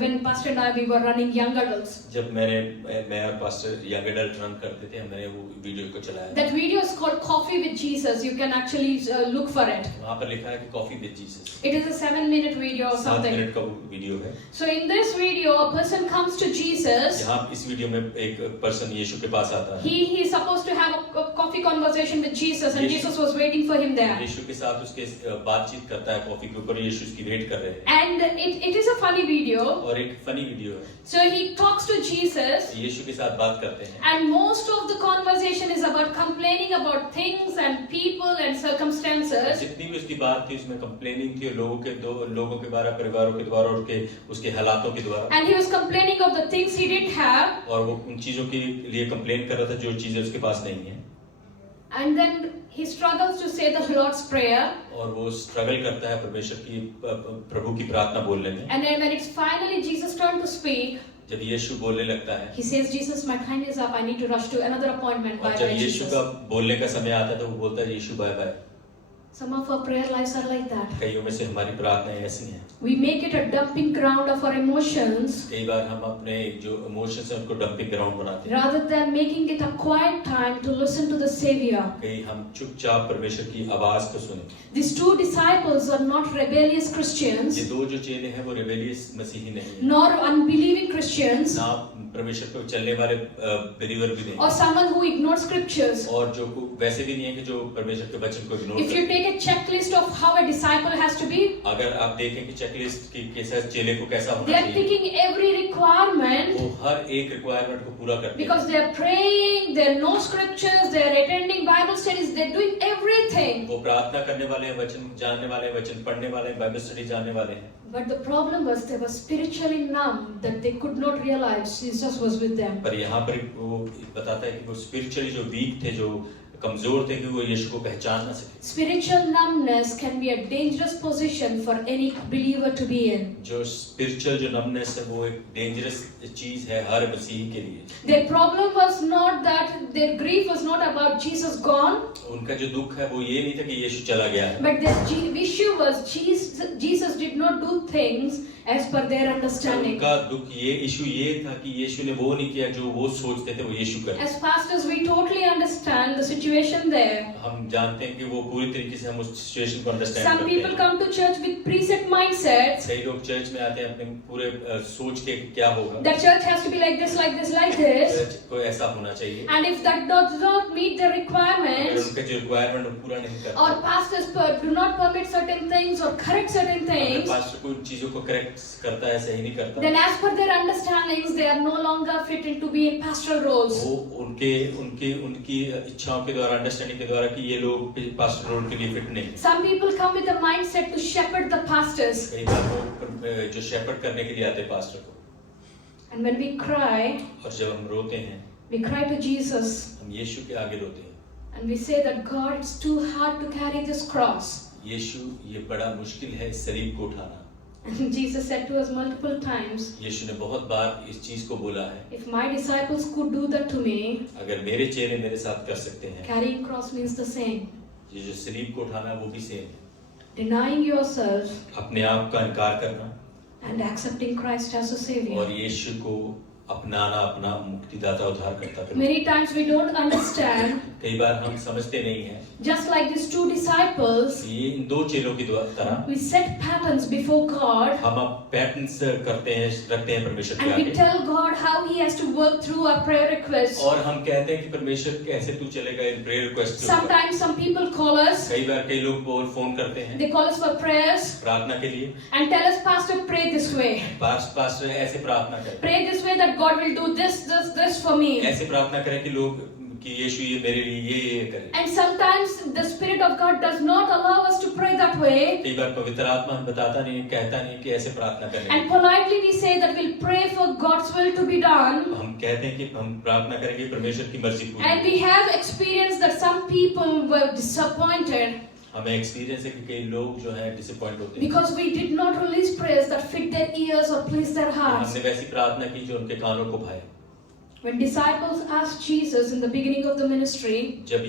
when Pastor and I we were running young adults. जब मैं और पास्टर यंग एडल्ट रन करते थे मैंने वो वीडियो को चलाया। That video is called Coffee with Jesus. You can actually look for it. वहाँ पर लिखा है कि coffee with Jesus. It is a 7-minute video or 7 something. Minute का वो वीडियो है। So in this video, a person comes to Jesus. यहाँ इस वीडियो में एक पर्सन यीशु के पास आता है। He is supposed to have a coffee conversation with Jesus, and Jesus was waiting for him there. यीशु के साथ उसके बातचीत करता है कॉफी के ऊपर यीशु उसकी वेट कर रहे हैं। And it is a funny video. और एक फनी वीडियो है। So he talks to Jesus, यीशु के साथ बात करते हैं। and most of the conversation is about complaining about things and people and circumstances. जितनी भी उसकी बात थी उसमें कंप्लेनिंग थी लोगों के द्वारा परिवारों के द्वारा और उसके हालातों के द्वारा। And he was complaining of the things he didn't have. और वो उन चीजों के लिए कंप्लेन कर रहा था जो चीजें उसके पास नहीं है। And then he struggles to say the Lord's Prayer. और वो स्ट्रगल करता है प्रभु की प्रार्थना बोलने में। And then when it's finally Jesus' turn to speak, जब यीशु बोलने लगता है he says, Jesus, my time is up. I need to rush to another appointment. और Bye जब bye, यीशु Jesus. का बोलने का समय आता है तो वो बोलता है यीशु bye bye. Some of our prayer lives are like that. कईयों में से हमारी प्रार्थनाएं ऐसी हैं। We make it a dumping ground of our emotions कई बार हम अपने जो इमोशंस हैं उनको डंपिंग ग्राउंड बनाते हैं। rather than making it a quiet time to listen to the Savior. कहीं हम चुपचाप परमेश्वर की आवाज को सुने। These two disciples are not rebellious Christians, ये दो जो चेले हैं वो रिबेलियस मसीही नहीं हैं। nor unbelieving Christians, ना परमेश्वर को चलने वाले बिलीवर भी नहीं or someone who ignores scriptures. और जो वैसे भी नहीं है कि जो परमेश्वर के वचन को इग्नोर If you करे। take a checklist of how a disciple has to be, अगर आप देखें कि चेकलिस्ट की कैसा चेले को कैसा they होना are चाहिए ticking every requirement वो हर एक रिक्वायरमेंट को पूरा करते because हैं। they are praying, they know scriptures, they are attending Bible studies, they are doing everything. वो प्रार्थना करने वाले हैं वचन जानने वाले हैं वचन पढ़ने वाले हैं बाइबल स्टडी जानने वाले हैं। But the problem was they were spiritually numb that they could not realize Jesus was with them. पर यहाँ पर वो बताता है कि वो स्पिरिचुअली जो वीक थे जो कमजोर थे कि वो यीशु को पहचान ना सके। Spiritual numbness can be a dangerous position for any believer to be in. जो स्पिरिचुअल जो नमनेस है वो एक डेंजरस चीज है हर मसीही के लिए। Their problem was not that their grief was not about Jesus gone, उनका जो दुख है वो ये नहीं था कि यीशु चला गया है। but their issue was Jesus did not do things as per their understanding. उनका दुख ये इशू ये था कि यीशु ने वो नहीं किया जो वो सोचते थे वो यीशु करे। As pastors, we totally understand the situation there. हम जानते हैं कि वो पूरी तरीके से हम उस सिचुएशन को अंडरस्टैंड Some करते people हैं। come to church with preset mindsets. कई लोग चर्च में आते हैं अपने पूरे सोच के कि क्या होगा। The church has to be like this, like this, like this. Church को ऐसा होना चाहिए। And if that does not meet the अगर requirements, उनके जो रिक्वायरमेंट वो पूरा नहीं करते or pastors do not permit certain things or correct certain अगर things, पास्टर कोई चीजों को करेक्ट करता है सही नहीं करता then as per their understandings, they are no longer fitting to be in pastoral roles. वो उनकी इच्छाओं के द्वारा अंडरस्टैंडिंग के द्वारा कि ये लोग पास्टर रोल के लिए फिट नहीं। Some people come with a mindset to shepherd the pastors. कई बार वो जो शेफर्ड करने के लिए आते हैं पास्टर को। And when we cry, और जब हम रोते हैं we cry to Jesus. हम यीशु के आगे रोते हैं। And we say that God, it's too hard to carry this cross. यीशु ये बड़ा मुश्किल है इस सलीब को उठाना। And Jesus said to us multiple times, यीशु ने बहुत बार इस चीज को बोला है if my disciples could do that to me, अगर मेरे चेले मेरे साथ कर सकते हैं carrying cross means the same. ये जो सलीब को उठाना वो भी सेम है। Denying yourself अपने आप का इनकार करना and accepting Christ as a savior. और यीशु को अपनाना अपना मुक्तिदाता उद्धारकर्ता करना। Many times we don't understand, कई बार हम समझते नहीं हैं just like these two disciples, ये इन दो चेलों की तरह we set patterns before God हम अब पैटर्न्स करते हैं रखते हैं परमेश्वर के and we आगे tell God how He has to work through our prayer requests. और हम कहते हैं कि परमेश्वर कैसे तू चलेगा इन प्रेयर रिक्वेस्ट के ऊपर। Sometimes some people call us, कई बार कई लोग फोन करते हैं they call us for prayers प्रार्थना के लिए and tell us, Pastor, pray this way. Pastor ऐसे प्रार्थना करें, Pray this way that God will do this for me. ऐसे प्रार्थना करें कि लोग कि यीशु ये मेरे लिए ये करें। And sometimes the Spirit of God does not allow us to pray that way. कई बार पवित्र आत्मा हमें बताता नहीं, कहता नहीं कि ऐसे प्रार्थना करें। And politely we say that we'll pray for God's will to be done. हम कहते हैं कि हम प्रार्थना करेंगे परमेश्वर की मर्जी पूरी। And we have experienced that some people were disappointed हमें एक्सपीरियंस है कि कई लोग जो हैं डिसअपॉइंट होते हैं because we did not release prayers that fit their ears or please their hearts. हमने वैसी प्रार्थना की जो उनके कानों को भाए। When disciples asked Jesus in the beginning of the ministry, जब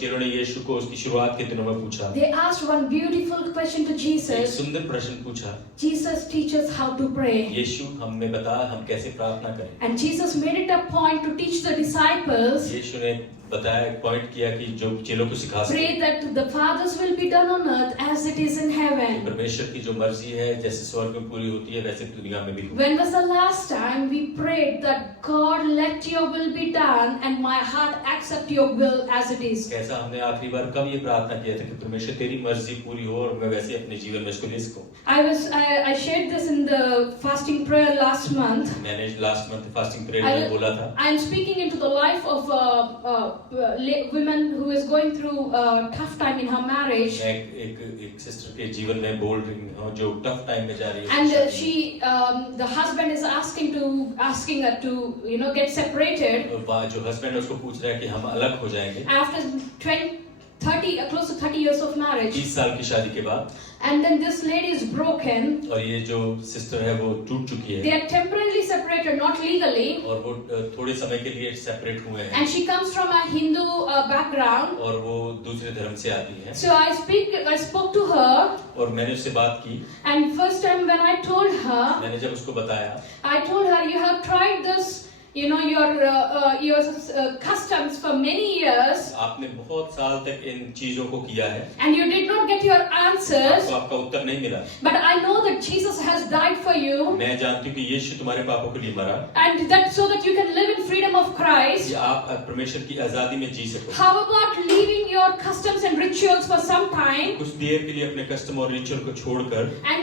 चेलों ने यीशु को उसकी शुरुआत के दिनों में पूछा, they asked one beautiful question to एक Jesus. सुंदर प्रश्न पूछा, Jesus, teach us how to pray. यीशु हमें बता हम कैसे प्रार्थना करें। And Jesus made it a point to teach the disciples, यीशु ने बताया, पॉइंट किया कि जो चेलों को सिखा सके pray that the Father's will be done on earth as it is in heaven. परमेश्वर की जो मर्जी है जैसे स्वर्ग में पूरी होती है वैसे दुनिया में भी। When was the last time we prayed that God let your will be done and my heart accept your will as it is? कैसा हमने आखिरी बार कब ये प्रार्थना किया था कि परमेश्वर तेरी मर्जी पूरी हो और मैं वैसे अपने जीवन में इसको ले सकूं। I shared this in the fasting prayer last month. मैंने लास्ट मंथ फास्टिंग पीरियड में बोला था। I am speaking into the life of women who is going through a tough time in her marriage. मैं एक sister के जीवन में बोल रही हूँ जो टफ टाइम में जा रही है। And the husband is asking her to get separated. जो हस्बैंड है उसको पूछ रहा है कि हम अलग हो जाएंगे। After close to 30 years of marriage. 30 साल की शादी के बाद। And then this lady is broken. और ये जो सिस्टर है वो टूट चुकी है। They are temporarily separated, not legally. और वो थोड़े समय के लिए सेपरेट हुए हैं। And she comes from a Hindu background. और वो दूसरे धर्म से आती है। So I spoke to her. और मैंने उससे बात की। And first time when I told her. मैंने जब उसको बताया। I told her you have tried this. Your customs for many years. आपने बहुत साल तक इन चीजों को किया है। And you did not get your answers. आपका उत्तर नहीं मिला। But I know that Jesus has died for you. मैं जानती हूँ कि यीशु तुम्हारे पापों के लिए मरा। And that so that you can live in freedom of Christ. कि आप परमेश्वर की आजादी में जी सको। How about leaving your customs and rituals for some time? कुछ देर के लिए अपने कस्टम और रिचुअल को छोड़कर। And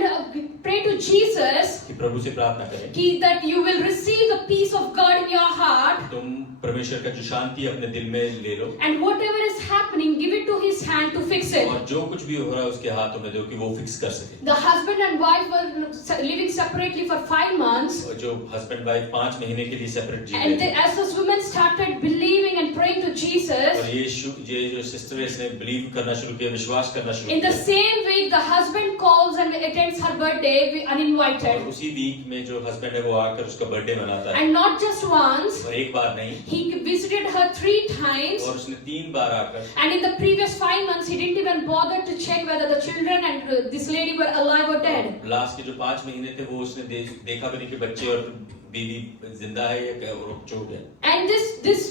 pray to Jesus. कि प्रभु से प्रार्थना करें। That you will receive the peace of God in your heart. तुम परमेश्वर का जो शांति अपने दिल में ले लो। And whatever is happening, give it to His hand to fix it. और जो कुछ भी हो रहा है उसके हाथों में दो कि वो फिक्स कर सके। The husband and wife were living separately for 5 months. और जो husband wife 5 महीने के लिए सेपरेट जी रहे And as this woman started believing and praying to Jesus. और ये जो सिस्टर है इसने बिलीव करना शुरू किया, विश्वास करना शुरू किया। In the same week, the husband calls and attends her birthday uninvited. और उसी वीक में जो husband है वो आकर उसका बर्थडे मनाता है। And not just once. और एक बार नहीं। He visited her 3 times. और उसने 3 बार आकर। And in the previous 5 months, he didn't even bother to check whether the children and this lady were alive or dead. Last के जो 5 महीने थे वो उसने देखा भी नहीं कि बच्चे और बीवी जिंदा है या रुक चुक है। And this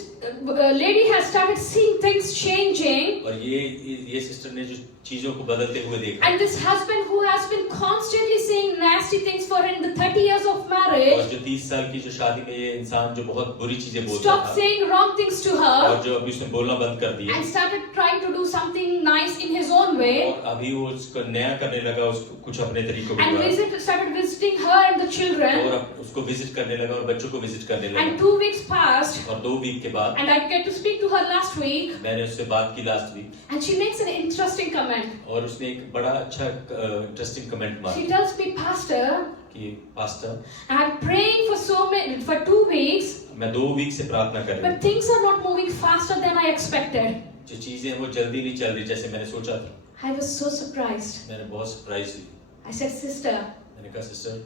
lady has started seeing things changing. और ये सिस्टर ने जो चीजों को बदलते हुए देखा। And this husband who has been constantly saying nasty things for in the 30 years of marriage. और जो 30 साल की जो शादी में ये इंसान जो बहुत बुरी चीजें बोलता था। Stopped saying wrong things to her. और जो अभी उसने बोलना बंद कर दिया। And started trying to do something nice in his own way. और अभी वो उसको नया करने लगा, उसको कुछ अपने तरीकों के And started visiting her and the children. और उसको विजिट करने लगा और बच्चों को विजिट करने लगा। And 2 weeks passed. और 2 वीक के बाद। And I get to speak to her last week. मैंने उससे बात की last week. And she makes an interesting comment. और उसने एक बड़ा अच्छा इंटरेस्टिंग कमेंट मारा। She tells me, Pastor, कि pastor, I'm praying for 2 weeks. मैं 2 वीक से प्रार्थना कर रही हूँ। But things are not moving faster than I expected. जो चीजें वो जल्दी नहीं चल रही जैसे मैंने सोचा था। I was so surprised. मैंने बहुत सरप्राइज हुई। I said, Sister, मैंने कहा sister,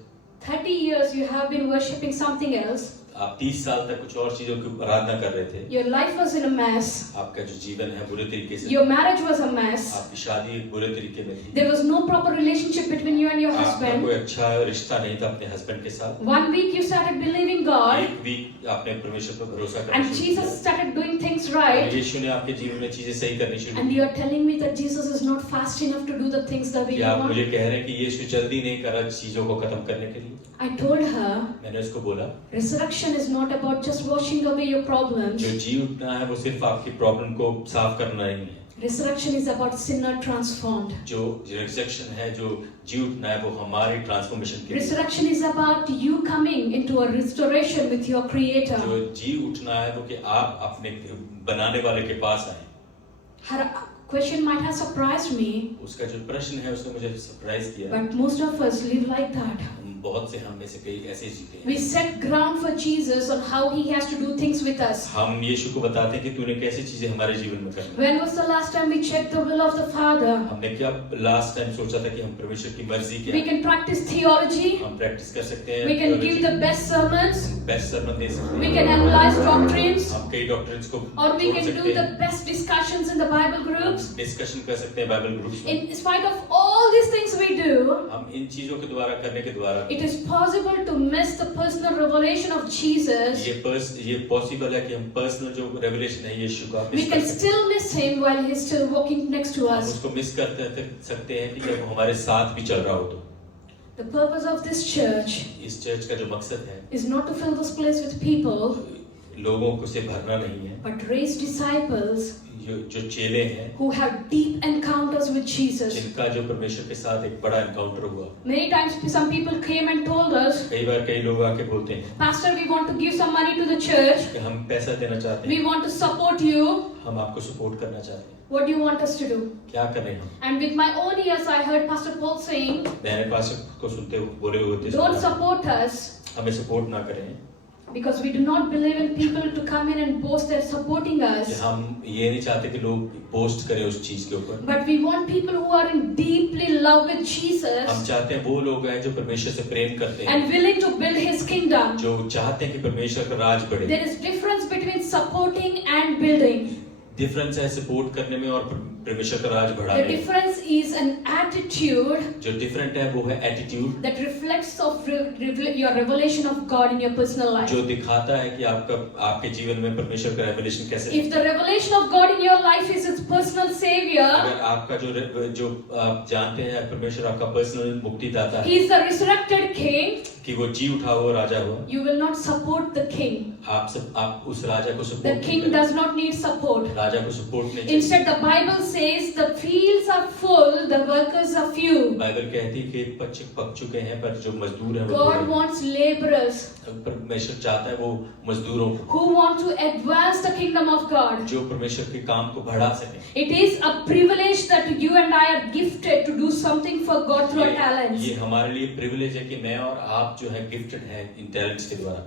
30 years you have been worshipping something else. आप 30 साल तक कुछ और चीजों की आराधना कर रहे थे। Your life was in a mess. आपका जो जीवन है बुरे तरीके से। Your marriage was a mess. आपकी शादी बुरे तरीके में थी। There was no proper relationship between you and your आपका husband. कोई अच्छा रिश्ता नहीं था अपने हस्बैंड के साथ। 1 week you started believing God. एक वीक आपने परमेश्वर पर भरोसा करना And शुरू Jesus किया। started doing things और right. यीशु ने आपके जीवन में चीजें सही करनी शुरू And की। you are telling me that Jesus is not fast enough to do the things the way you क्या आप मुझे want. कह रहे हैं कि यीशु जल्दी नहीं कर रहा चीजों को खत्म करने के लिए? I told her, मैंने उसको बोला, resurrection is not about just washing away your problems. जो जी उठना है वो सिर्फ आपकी प्रॉब्लम को साफ करना नहीं है। Resurrection is about sinner transformed. जो रिजरेक्शन है, जो जी उठना है, वो हमारी ट्रांसफॉर्मेशन के लिए। Resurrection is about you coming into a restoration with your Creator. जो जी उठना है वो कि आप अपने बनाने वाले के पास आए। Her question might have surprised me, उसका जो प्रश्न है उसने मुझे सरप्राइज किया। but most of us live like that. बहुत से हम में से कई ऐसे जीते हैं। We set ground for Jesus on how He has to do things with us. हम यीशु को बताते हैं कि तूने कैसी चीजें हमारे जीवन में करनी है। When was the last time we checked the will of the Father? हमने क्या लास्ट टाइम सोचा था कि हम परमेश्वर की मर्जी क्या We can practice theology. हम प्रैक्टिस कर सकते हैं। We can give the best sermons. Best sermon दे सकते We हैं। can analyze doctrines. हम कई डॉक्ट्रिन्स को Or we जोड़ can सकते do the हैं। best discussions in the Bible groups. Discussion कर सकते हैं बाइबल ग्रुप्स में। In spite of all these things we do, हम इन चीजों के द्वारा करने के द्वारा it is possible to miss the personal revelation of Jesus. ये पॉसिबल है कि हम पर्सनल जो रेवलेशन है यीशु का We can still miss Him while He's still walking next to हम us. उसको मिस करते सकते हैं कि जब वो हमारे साथ भी चल रहा हो तो। The purpose of this church इस चर्च का जो मकसद है is not to fill this place with people, लोगों को से भरना नहीं है, but raise disciples जो चेले हैं who have deep encounters with Jesus. जिनका जो परमेश्वर के साथ एक बड़ा एनकाउंटर हुआ। Many times some people came and told us, कई बार कई लोग आके बोलते हैं Pastor, we want to give some money to the church. कि हम पैसा देना चाहते We हैं, want to support you. हम आपको सपोर्ट करना चाहते हैं, What do you want us to do? क्या करें हम? And with my own ears, I heard Pastor Paul saying, मैंने पास को सुनते हुए बोले हुए थे don't support us हमें सपोर्ट ना करें because we do not believe in people to come in and boast they're supporting कि us. हम ये नहीं चाहते कि लोग पोस्ट करें उस चीज के ऊपर। But we want people who are in deeply love with हम Jesus चाहते हैं वो लोग हैं जो परमेश्वर से प्रेम करते हैं, and willing to build His kingdom. जो चाहते हैं कि परमेश्वर का राज बढ़े। There is difference between supporting and building. Difference है सपोर्ट करने में और परमेश्वर का राज The बढ़ाने में। difference is an attitude जो डिफरेंट है वो है attitude, that reflects of your revelation of God in your personal life. जो दिखाता है कि आपके जीवन में परमेश्वर का रेवलेशन कैसे। If the revelation of God in your life is His personal Savior, अगर आपका जो आप जानते हैं परमेश्वर आपका पर्सनल मुक्तिदाता He है, is the resurrected King, कि वो जी उठा हुआ राजा हुआ, you will not support the King. आप उस राजा को The support King does not need support. राजा को सपोर्ट नहीं चाहिए। Instead, the Bible says the fields are full, the workers are few. Bible कहती है कि पक चुके हैं पर जो मजदूर हैं वो God थोड़े। wants laborers परमेश्वर चाहता है वो मजदूरों को who want to advance the kingdom of God. जो परमेश्वर के काम को बढ़ा सके। It is a privilege that you and I are gifted to do something for God through our talents. ये हमारे लिए प्रिविलेज है कि मैं और आप जो है गिफ्टेड हैं इन टैलेंट्स के द्वारा।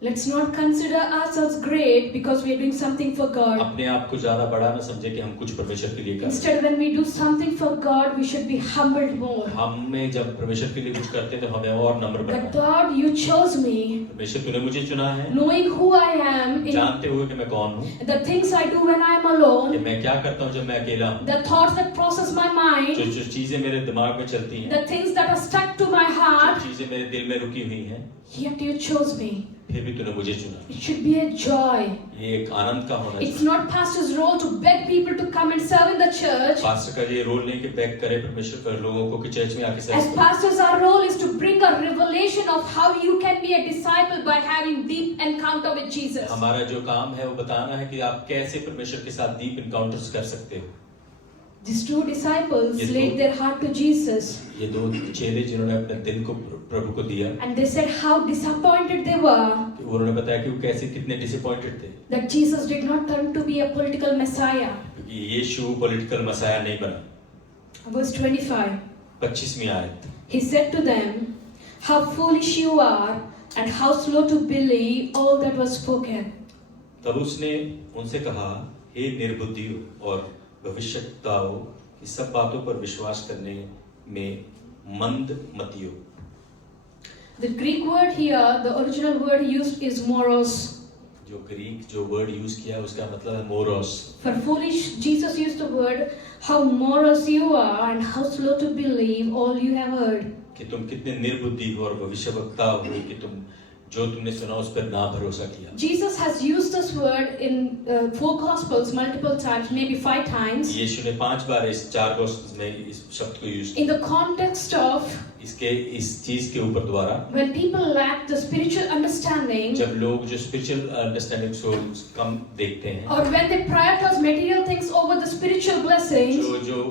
Let's not consider ourselves great because we are doing something for God. अपने आप को ज्यादा बड़ा ना समझे कि हम कुछ परमेश्वर के लिए कर रहे हैं। Instead, when we do something for God, we should be humbled more. हमें जब परमेश्वर के लिए कुछ करते हैं तो हमें और नम्र बनना That है। God, you chose me, परमेश्वर तूने मुझे चुना है, knowing who I am, in जानते हुए कि मैं कौन हूँ, the things I do when I am कि alone, मैं क्या करता हूँ जब मैं अकेला हूँ, the thoughts that process my mind, जो चीजें मेरे दिमाग में चलती हैं, the things that are stuck to my जो heart, चीजें मेरे दिल में रुकी हुई हैं, yet you chose me. फिर भी तूने मुझे चुना। It should be a joy. ये एक आनंद का होना It's चाहिए। not pastor's role to beg people to come and serve in the church. Pastor का ये रोल नहीं कि बैक करे परमेश्वर कर लोगों को कि चर्च में आके As सर्व करें। pastors, our role is to bring a revelation of how you can be a disciple by having deep encounter with Jesus. हमारा जो काम है वो बताना है कि आप कैसे परमेश्वर के साथ डीप इनकाउंटर्स कर सकते हो। These two disciples Yes, laid Lord. their heart to Jesus, ये दो चेले जिन्होंने अपने दिल को प्रभु को दिया, and they said how disappointed they were कि उन्होंने बताया कि वो कैसे कितने डिसअपॉइंटेड थे that Jesus did not turn to be a political Messiah. क्योंकि यीशु पॉलिटिकल मसाया नहीं बना। Verse 25. 25वीं आयत, He said to them, how foolish you are, and how slow to believe all that was spoken. तब उसने उनसे कहा, हे निर्बुद्धियों और भविष्यद्वक्ताओं, कि सब बातों पर विश्वास करने में मंदमतियों। The Greek word here, the original word used is moros. जो ग्रीक जो वर्ड यूज किया है उसका मतलब है morose. For foolish, Jesus used the word, how moros you are and how slow to believe all you have heard. कि तुम कितने निर्बुद्धि हो और भविष्यवक्ता हो कि तुम जो तुमने सुना उस पर ना भरोसा किया। Jesus has used this word in 4 Gospels multiple times, maybe 5 times, यीशु ने 5 बार इस 4 गोस्पेल्स में इस शब्द को use in the context of किया। इस चीज के ऊपर द्वारा when people lack the spiritual understanding, जब लोग जो स्पिरिचुअल अंडरस्टैंडिंग को कम देखते हैं or when they prioritize material things over the spiritual blessings, जो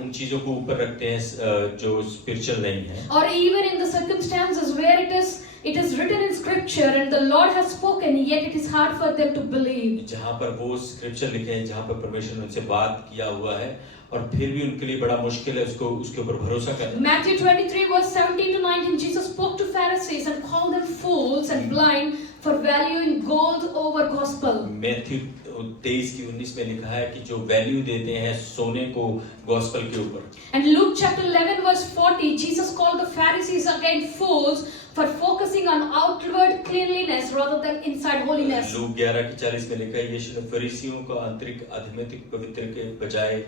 उन चीजों को ऊपर रखते हैं जो स्पिरिचुअल नहीं है, or even in the circumstances where it is written in scripture and the Lord has spoken, yet it is hard for them to believe. जहाँ पर वो स्क्रिप्चर लिखे हैं, जहाँ पर परमेश्वर ने उनसे बात किया हुआ है और फिर भी उनके लिए बड़ा मुश्किल है उसके ऊपर भरोसा करना। Matthew 23 verse 17 to 19, Jesus spoke to Pharisees and called them fools and blind for valuing gold over gospel. Matthew 23 की 19 में लिखा है कि जो वैल्यू देते हैं सोने को गॉस्पेल के ऊपर। And Luke chapter 11 verse 40, Jesus called the Pharisees again fools for focusing on outward cleanliness rather than inside holiness. Look 11 की 40 में लिखा है, यीशु ने फरीसियों को आंतरिक आध्यात्मिक पवित्र के बजाय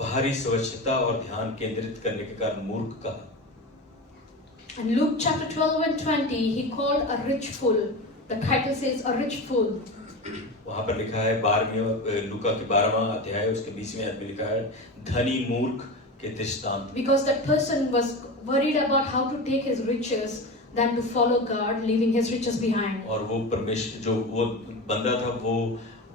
बाहरी स्वच्छता और ध्यान केंद्रित करने के कारण मूर्ख कहा। And Luke chapter 12 and 20, he called a rich fool. The title says a rich fool. वहाँ पर लिखा है 12वें लूका के 12वां अध्याय उसके 20वें अध्याय में लिखा है धनी मूर्ख के दृष्टांत। Because that person was worried about how to take his riches than to follow God, leaving his riches behind. और वो परमेश्वर जो वो बंदा था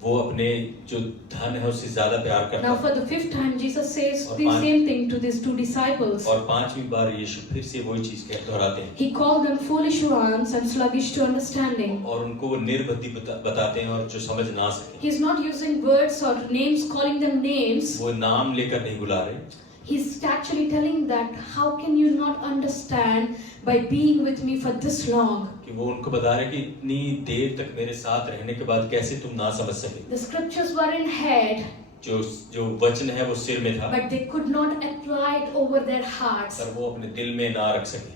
वो अपने जो धन है उससे ज्यादा प्यार करता। Now for the 5th time Jesus says और the same thing to these two disciples. और 5वीं बार यीशु फिर से वही चीज दोहराते हैं। He called them foolish ones and sluggish to understanding. और उनको वो निर्बुद्धि बताते हैं और जो समझ ना सके। He's not using words or names, calling them names. वो नाम लेकर नहीं बुला रहे। He's actually telling that how can you not understand by being with me for this long? कि वो उनको बता रहे कि इतनी देर तक मेरे साथ रहने के बाद कैसे तुम ना समझ सके। The scriptures were in head, जो वचन है वो सिर में था, but they could not apply it over their hearts. पर वो अपने दिल में ना रख सके।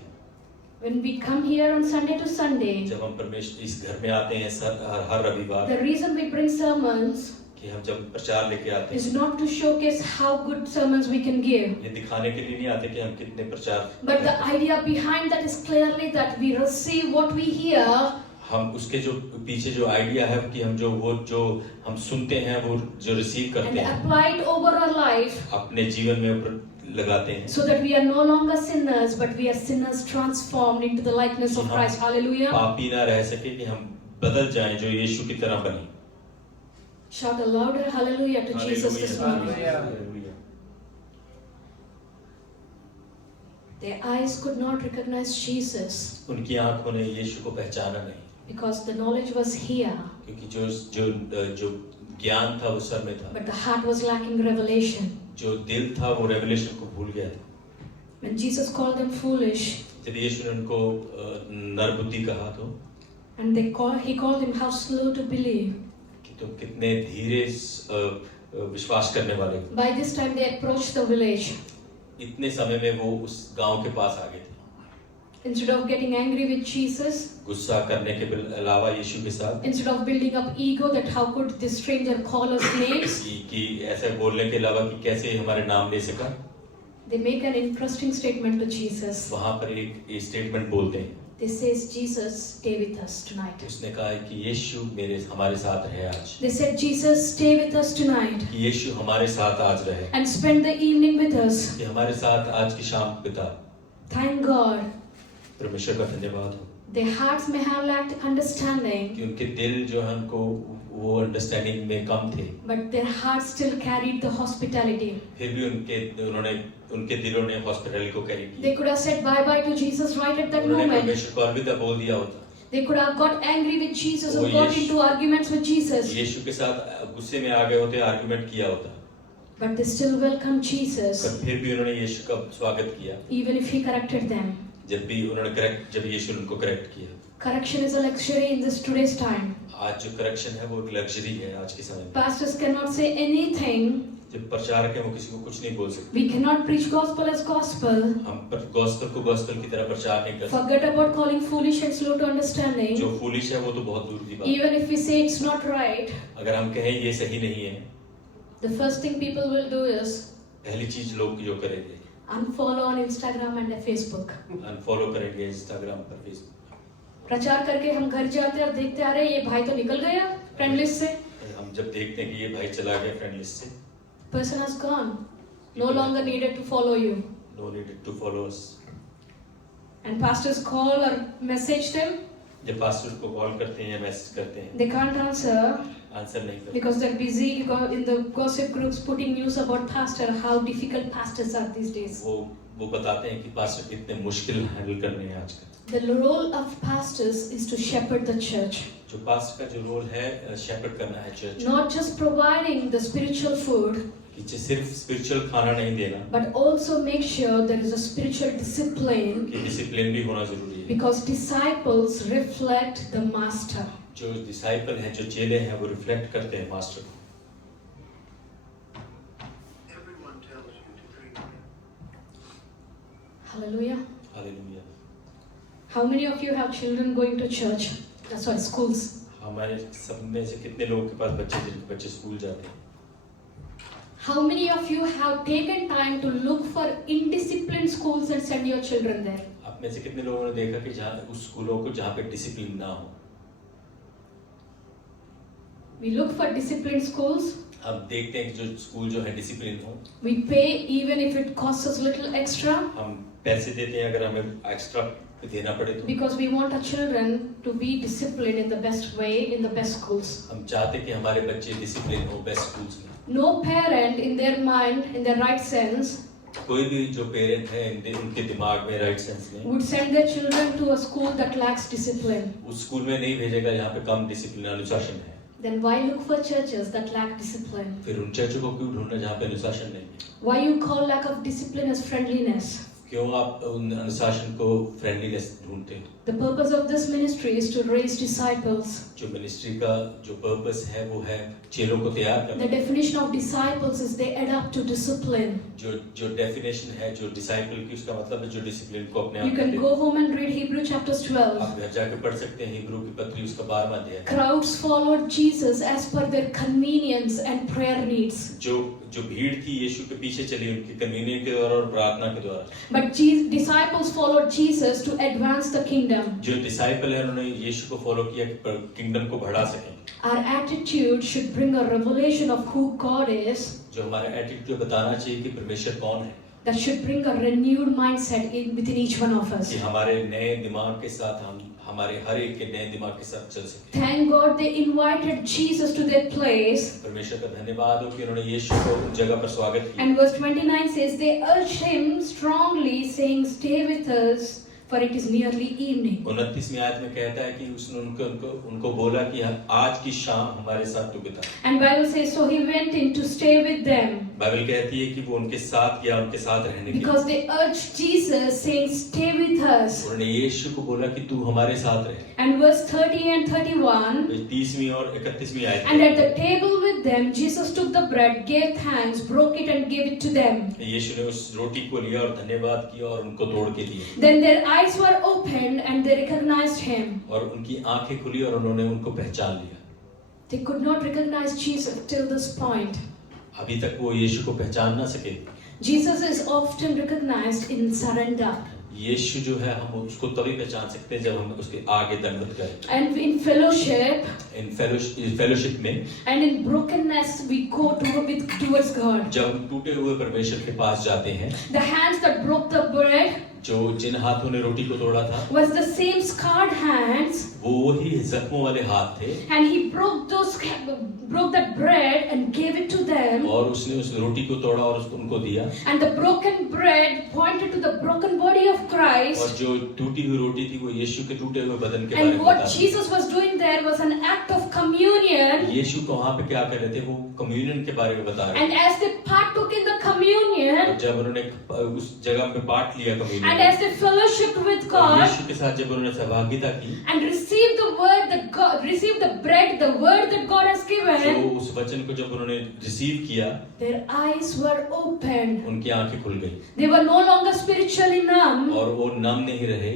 When we come here on Sunday to Sunday, जब हम परमेश्वर इस घर में आते हैं हर रविवार, the reason we bring sermons कि हम जब प्रचार लेके आते is हैं, not to showcase how good sermons we can give. ये दिखाने के लिए नहीं आते कि हम कितने प्रचार, But the idea behind that is clearly that we receive what we hear. हम उसके जो पीछे जो आइडिया है कि हम जो हम सुनते हैं वो जो रिसीव करते And हैं apply it over our life, अपने जीवन में लगाते हैं, so that we are no longer sinners, but we are sinners transformed into the likeness of Christ. Hallelujah. पापी ना रह सके, कि हम बदल जाएं जो यीशु की तरह बने। Shout a louder hallelujah to Jesus this morning. Hallelujah. Their eyes could not recognize Jesus उनकी आंखों ने यीशु को पहचाना नहीं, because the knowledge was here, क्योंकि जो ज्ञान था वो सर में था, but the heart was lacking revelation. जो दिल था वो रेवलेशन को भूल गया था। When Jesus called them foolish, जब यीशु ने उनको नरबुद्धि कहा तो, and he called them how slow to believe. कि तुम कितने धीरे विश्वास करने वाले हो। By this time they approached the village. इतने समय में वो उस गांव के पास आ गए थे। Instead of getting angry with Jesus, गुस्सा करने के अलावा यीशु के साथ, instead of building up ego that how could this stranger call us names, कि ऐसे बोलने के अलावा कि कैसे हमारे नाम ले सका, they make an interesting statement to Jesus. वहां पर एक स्टेटमेंट बोलते हैं। They says, Jesus, stay with us tonight. उसने कहा कि यीशु हमारे साथ रहे आज। They said, Jesus, stay with us tonight कि यीशु हमारे साथ आज रहे, and spend the evening with us. कि हमारे साथ आज की शाम बिता। Thank God. परमेश्वर का धन्यवाद हो Their hearts may have lacked understanding, कि उनके दिल जो है उनको वो अंडरस्टैंडिंग में कम थे, but their hearts still carried the hospitality. फिर भी उनके दिलों ने हॉस्पिटैलिटी को कैरी They किया। could have said bye-bye to Jesus right at that उन्होंने moment. परमेश्वर को अलविदा बोल दिया होता, They could have got angry with Jesus Oh, and got yes. into arguments with Jesus, यीशु के साथ गुस्से में आ गए होते, आर्गुमेंट किया होता, but they still welcomed Jesus, पर फिर भी उन्होंने यीशु का स्वागत किया, even if he corrected them. जब यीशु ने उनको करेक्ट किया। Correction is a luxury in this today's time. आज जो करेक्शन है वो एक लग्जरी है आज के समय में। Pastors cannot say anything. जब प्रचारक है वो किसी को कुछ नहीं बोल सकते। We cannot preach gospel as gospel. हम गॉस्पेल को गॉस्पेल की तरह प्रचार नहीं कर सकते। Forget about calling foolish and slow to understanding. जो फूलिश है वो तो बहुत दूर की बात है। Even if we say it's not right, अगर हम कहें ये सही नहीं है, the first thing people will do is पहली चीज लोग जो करेंगे unfollow on Instagram and Facebook. Unfollow करेंगे इंस्टाग्राम पर, फेसबुक। प्रचार करके हम घर जाते और देखते आ रहे ये भाई तो निकल गया फ्रेंड लिस्ट से. हम जब देखते हैं कि ये भाई चला गया फ्रेंड लिस्ट से, Person has gone. No longer needed to follow you. no needed to follow us. And pastors call or message them, जब पास्टर को कॉल करते हैं या मैसेज करते हैं, they can't answer आंसर नहीं करते because they're busy in the gossip groups putting news about pastor, how difficult pastors are these days. वो बताते हैं कि पास्टर कितने मुश्किल हैंडल करने हैं आजकल। The role of pastors is to shepherd the church, जो पास्टर का जो रोल है शेपर्ड करना है church, not just providing the spiritual food, कि सिर्फ स्पिरिचुअल खाना नहीं देना, but also make sure there is a spiritual discipline, कि डिसिप्लिन भी होना जरूरी है। because disciples reflect the master. जो डिसाइपल हैं, जो चेले हैं, वो रिफ्लेक्ट करते हैं मास्टर को। Hallelujah. Hallelujah. How many of you have children going to church? That's why schools. हमारे सब में से कितने लोगों के पास बच्चे जिनके बच्चे स्कूल जाते हैं? How many of you have taken time to look for indisciplined schools and send your children there? आप में से कितने लोगों ने देखा कि जहाँ उस स्कूलों को जहाँ पे डिसिप्लिन ना हो? We look for disciplined schools. हम देखते हैं कि जो स्कूल जो है डिसिप्लिन हो। We pay even if it costs us little extra. हम पैसे देते हैं अगर हमें एक्स्ट्रा देना पड़े तो। Because we want our children to be disciplined in the best way in the best schools. हम चाहते हैं कि हमारे बच्चे डिसिप्लिन हो बेस्ट स्कूल्स में। No parent in their mind, in their right sense, कोई भी जो पेरेंट है उनके दिमाग में राइट सेंस में would send their children to a school that lacks discipline. उस स्कूल में नहीं भेजेगा जहाँ पे कम डिसिप्लिन अनुशासन है। Then why look for churches that lack discipline? फिर उन चर्चों को क्यों ढूंढना जहाँ पे अनुशासन नहीं है? Why you call lack of discipline as friendliness? क्यों आप उन अनुशासन को फ्रेंडलीनेस ढूंढते हैं? The purpose of this ministry is to raise disciples. जो मिनिस्ट्री का जो पर्पस है वो है चेलों को तैयार The करना। definition of disciples is they adapt to discipline. जो डेफिनेशन है जो डिसाइपल की उसका मतलब है जो डिसिप्लिन को अपने You आप can में go home and read Hebrew chapters 12. आप घर जाके पढ़ सकते हैं हिब्रू की पत्री उसका 12वां अध्याय। Crowds followed Jesus as per their convenience and prayer needs. जो भीड़ थी यीशु के पीछे चली उनकी कन्वीनियंस के द्वारा और प्रार्थना के द्वारा। But disciples followed Jesus to advance the kingdom. जो डिसाइपल है उन्होंने यीशु को फॉलो किया कि किंगडम को बढ़ा सकें। Our attitude should bring a revelation of who God is. जो हमारा एटीट्यूड बताना चाहिए कि परमेश्वर कौन है। That should bring a renewed mindset within each one of us. कि हमारे नए दिमाग के साथ हम हमारे हर एक के नए दिमाग के साथ चल सकें। Thank God they invited Jesus to their place. परमेश्वर का धन्यवाद हो कि उन्होंने यीशु को उस जगह पर स्वागत किया। And verse 29 says they urged him strongly, saying, "Stay with us, for it is nearly evening." 29वीं आयत में कहता है कि उसने उनको बोला कि आज की शाम हमारे साथ तू बिता। And Bible says so he went in to stay with them. Bible कहती है कि वो उनके साथ गया उनके साथ रहने के लिए। Because they urged Jesus, saying, "Stay with us." उन्होंने यीशु को बोला कि तू हमारे साथ रहे। And verse 30 and 31. 30वीं और 31वीं आयत। And at the table with them, Jesus took the bread, gave thanks, broke it, and gave it to them. यीशु ने उस रोटी को लिया और धन्यवाद किया और उनको तोड़ के दिया। Then their eyes were opened and they recognized him. और उनकी आंखें खुली और उन्होंने उनको पहचान लिया। They could not recognize Jesus till this point. अभी तक वो यीशु को पहचान ना सके। Jesus is often recognized in surrender. यीशु जो है हम उसको तभी पहचान सकते हैं जब हम उसके आगे दंडवत करें। And in fellowship, फेलोशिप में and in brokenness, we go towards God. जब हम टूटे हुए परमेश्वर के पास जाते हैं, The hands that broke the bread जो जिन हाथों ने रोटी को तोड़ा था was the same scarred hands, वो वही जख्मों वाले हाथ थे। and he broke that bread and gave it to them. और उसने उस रोटी को तोड़ा और उनको दिया। And the broken bread pointed to the broken body of और Christ. जो टूटी हुई रोटी थी वो यीशु के टूटे हुए बदन के बारे And में what बताती। Jesus was doing there was an act of communion. यीशु को वहाँ पे क्या कर रहे थे वो कम्युनियन के बारे में बता रहे थे। And as they partook in the communion, और जब उन्होंने उस जगह पे पार्ट लिया communion and as they fellowshiped with God, यीशु के साथ जब उन्होंने सहभागिता की and received the word that God, received the bread, the word that God has तो given, उस वचन को जब उन्होंने रिसीव किया their eyes were opened. उनकी आंखें खुल गई They were no longer spiritually numb और वो नम नहीं रहे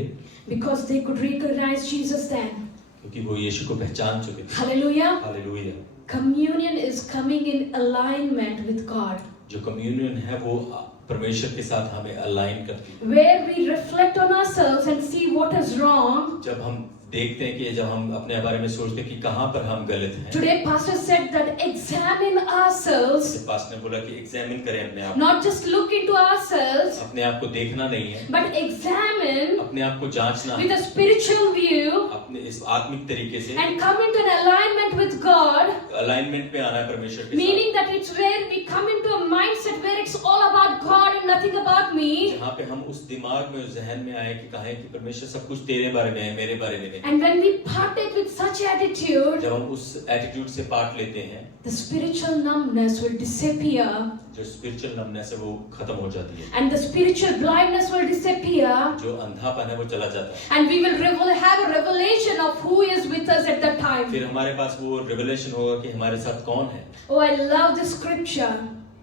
because they could recognize Jesus then. क्योंकि वो यीशु को पहचान चुके थे। Hallelujah. Hallelujah. Communion is coming in alignment with God, जो कम्युनियन है वो परमेश्वर के साथ हमें अलाइन करती है। where we reflect on ourselves and see what is wrong, जब हम देखते हैं कि जब हम अपने बारे में सोचते हैं कि कहाँ पर हम गलत हैं, Today, Pastor said that examine ourselves, pastor ने बोला कि एग्जामिन करें अपने आप not just look into ourselves, अपने आप को देखना नहीं है, but examine अपने आप को जांचना with है a spiritual view अपने इस आत्मिक तरीके से, and come into an alignment with God, alignment में आना है परमेश्वर के meaning that it's where we come into a mindset where it's all about God and nothing about me. साथ, जहाँ पे हम उस दिमाग में उस जहन में आए कि कहें कि परमेश्वर सब कुछ तेरे बारे में है, मेरे बारे में नहीं। And when we partake with such attitude, जब हम उस एटीट्यूड से पार्ट लेते हैं, the spiritual numbness will disappear जो स्पिरिचुअल नमनेस है वो खत्म हो जाती है, and the spiritual blindness will disappear, जो अंधापन है वो चला जाता है, and we will have a revelation of who is with us at that time. फिर हमारे पास वो रिवलेशन होगा कि हमारे साथ कौन है। Oh, I love this scripture.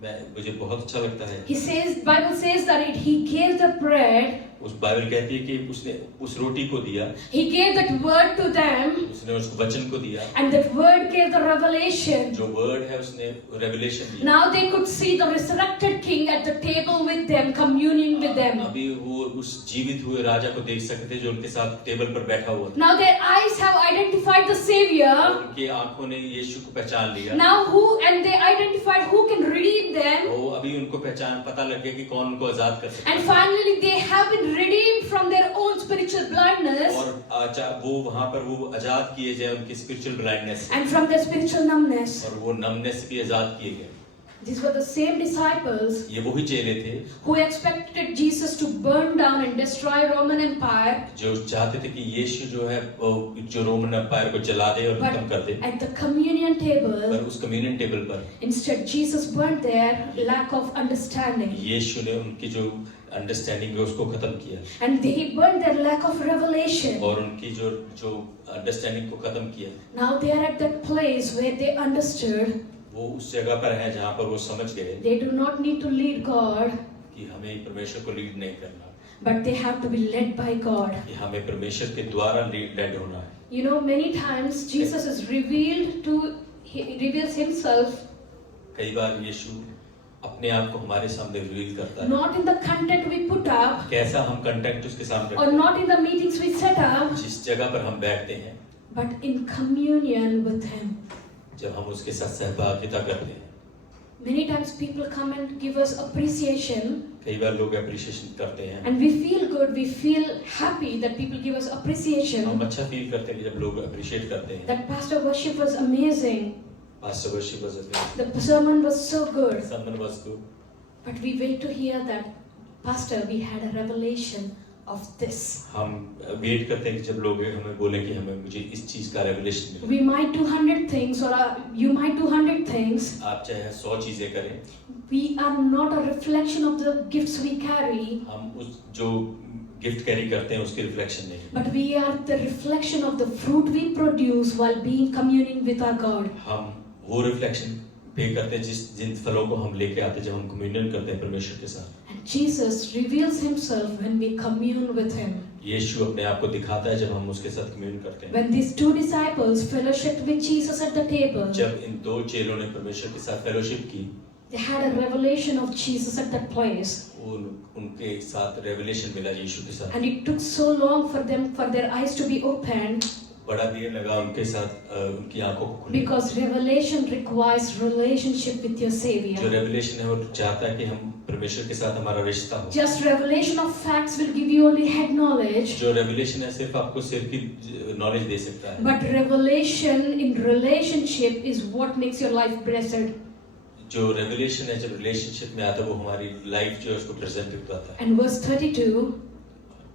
मुझे बहुत अच्छा लगता है। He says, Bible says that he gave the bread. उस बाइबल कहती है कि उसने उस रोटी को दिया, He gave that word to them, उसने उस वचन को दिया, and that word gave the revelation. जो वर्ड है उसने रेवलेशन दिया। Now they could see the resurrected king at the table with them, communing with them. अभी वो उस जीवित हुए राजा को देख सकते थे जो उनके साथ टेबल पर बैठा हुआ था। Now their eyes have identified the Savior. उनकी आंखों ने यीशु को पहचान लिया। Now and they identified who can redeem them. वो अभी उनको पहचान पता लग गया कि कौन उनको आजाद कर सकता है। And finally they have been redeemed from their own spiritual blindness और वो वहाँ पर वो आजाद किए जाए उनकी spiritual blindness and from their spiritual numbness. और वो नमनेस से भी आजाद किए गए। These were the same disciples ये वही चेले थे who expected Jesus to burn down and destroy Roman Empire. जो चाहते थे कि यीशु जो है जो रोमन एम्पायर को जला दे और खत्म कर दे। At the communion table, पर उस कम्युनियन टेबल पर instead Jesus burnt their lack of understanding. यीशु ने उनकी जो अंडरस्टैंडिंग है उसको खत्म किया And he burned their lack of revelation. और उनकी जो अंडरस्टैंडिंग को खत्म किया। Now they are at that place where they understood वो उस जगह पर है जहाँ पर वो समझ गए they do not need to lead God, कि हमें परमेश्वर को लीड नहीं करना, but they have to be led by God. कि हमें परमेश्वर के द्वारा लेड होना है। You know, many times Jesus is he reveals himself कई बार यीशु अपने आप को हमारे सामने रिवील करता है। not in the content we put up कैसा हम कंटेंट उसके सामने or not in the meetings we set up, जिस जगह पर हम बैठते हैं, but in communion with him. जब हम उसके साथ सहभागिता करते हैं। Many times people come and give us appreciation, कई बार लोग अप्रिशिएशन करते हैं, and we feel good, we feel happy that people give us हम appreciation. अच्छा फील करते हैं जब लोग अप्रिशिएट करते हैं। That pastor worship was amazing. Pastor worship was amazing. The sermon was so good. Sermon was good. But we wait to hear that, Pastor, we had a revelation of this. हम wait करते हैं कि जब लोग हमें बोले कि मुझे इस चीज का रेवलेशन मिला। We might do 100 things or you might do 100 things. आप चाहे 100 चीजें करें, We are not a reflection of the gifts we carry, हम उस जो गिफ्ट कैरी करते हैं उसकी रिफ्लेक्शन नहीं, but we are the reflection of the fruit we produce while being communing with our God. हम वो रिफ्लेक्शन पे करते हैं जिन फलों को हम लेके आते हैं जब हम कम्युनियन करते हैं परमेश्वर के साथ। And Jesus reveals himself when we commune with him. यीशु अपने आप को दिखाता है जब हम उसके साथ कम्युनियन करते हैं। When these two disciples fellowshiped with Jesus at the table, जब इन दो चेलों ने परमेश्वर के साथ फेलोशिप की, they had a revelation of Jesus at that place. उनके साथ रेवलेशन मिला यीशु के साथ। And it took so long for their eyes to be opened. बड़ा देर लगा उनके साथ उनकी आंखों को खुलने। Because revelation requires relationship with your जो Savior. रेवलेशन है वो चाहता है कि हम परमेश्वर के साथ हमारा रिश्ता हो। Just revelation of facts will give you only head knowledge. जो रेवलेशन है सिर्फ आपको सिर की नॉलेज दे सकता है। But revelation in relationship is what makes your life blessed. जो रेवलेशन है जब रिलेशनशिप में आता है वो हमारी लाइफ जो है उसको प्रेजेंट करता है। And verse 32,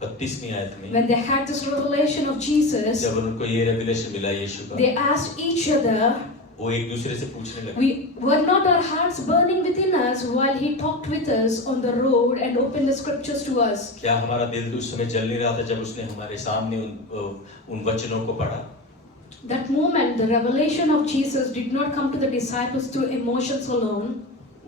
32वीं आयत में when they had this revelation of Jesus, जब उनको ये रेवलेशन मिला यीशु का, they asked each other, वो एक दूसरे से पूछने लगे, were not our hearts burning within us while he talked with us on the road and opened the scriptures to us? क्या हमारा दिल उस समय जल नहीं रहा था जब उसने हमारे सामने उन वचनों को पढ़ा? That moment, the revelation of Jesus did not come to the disciples through emotions alone.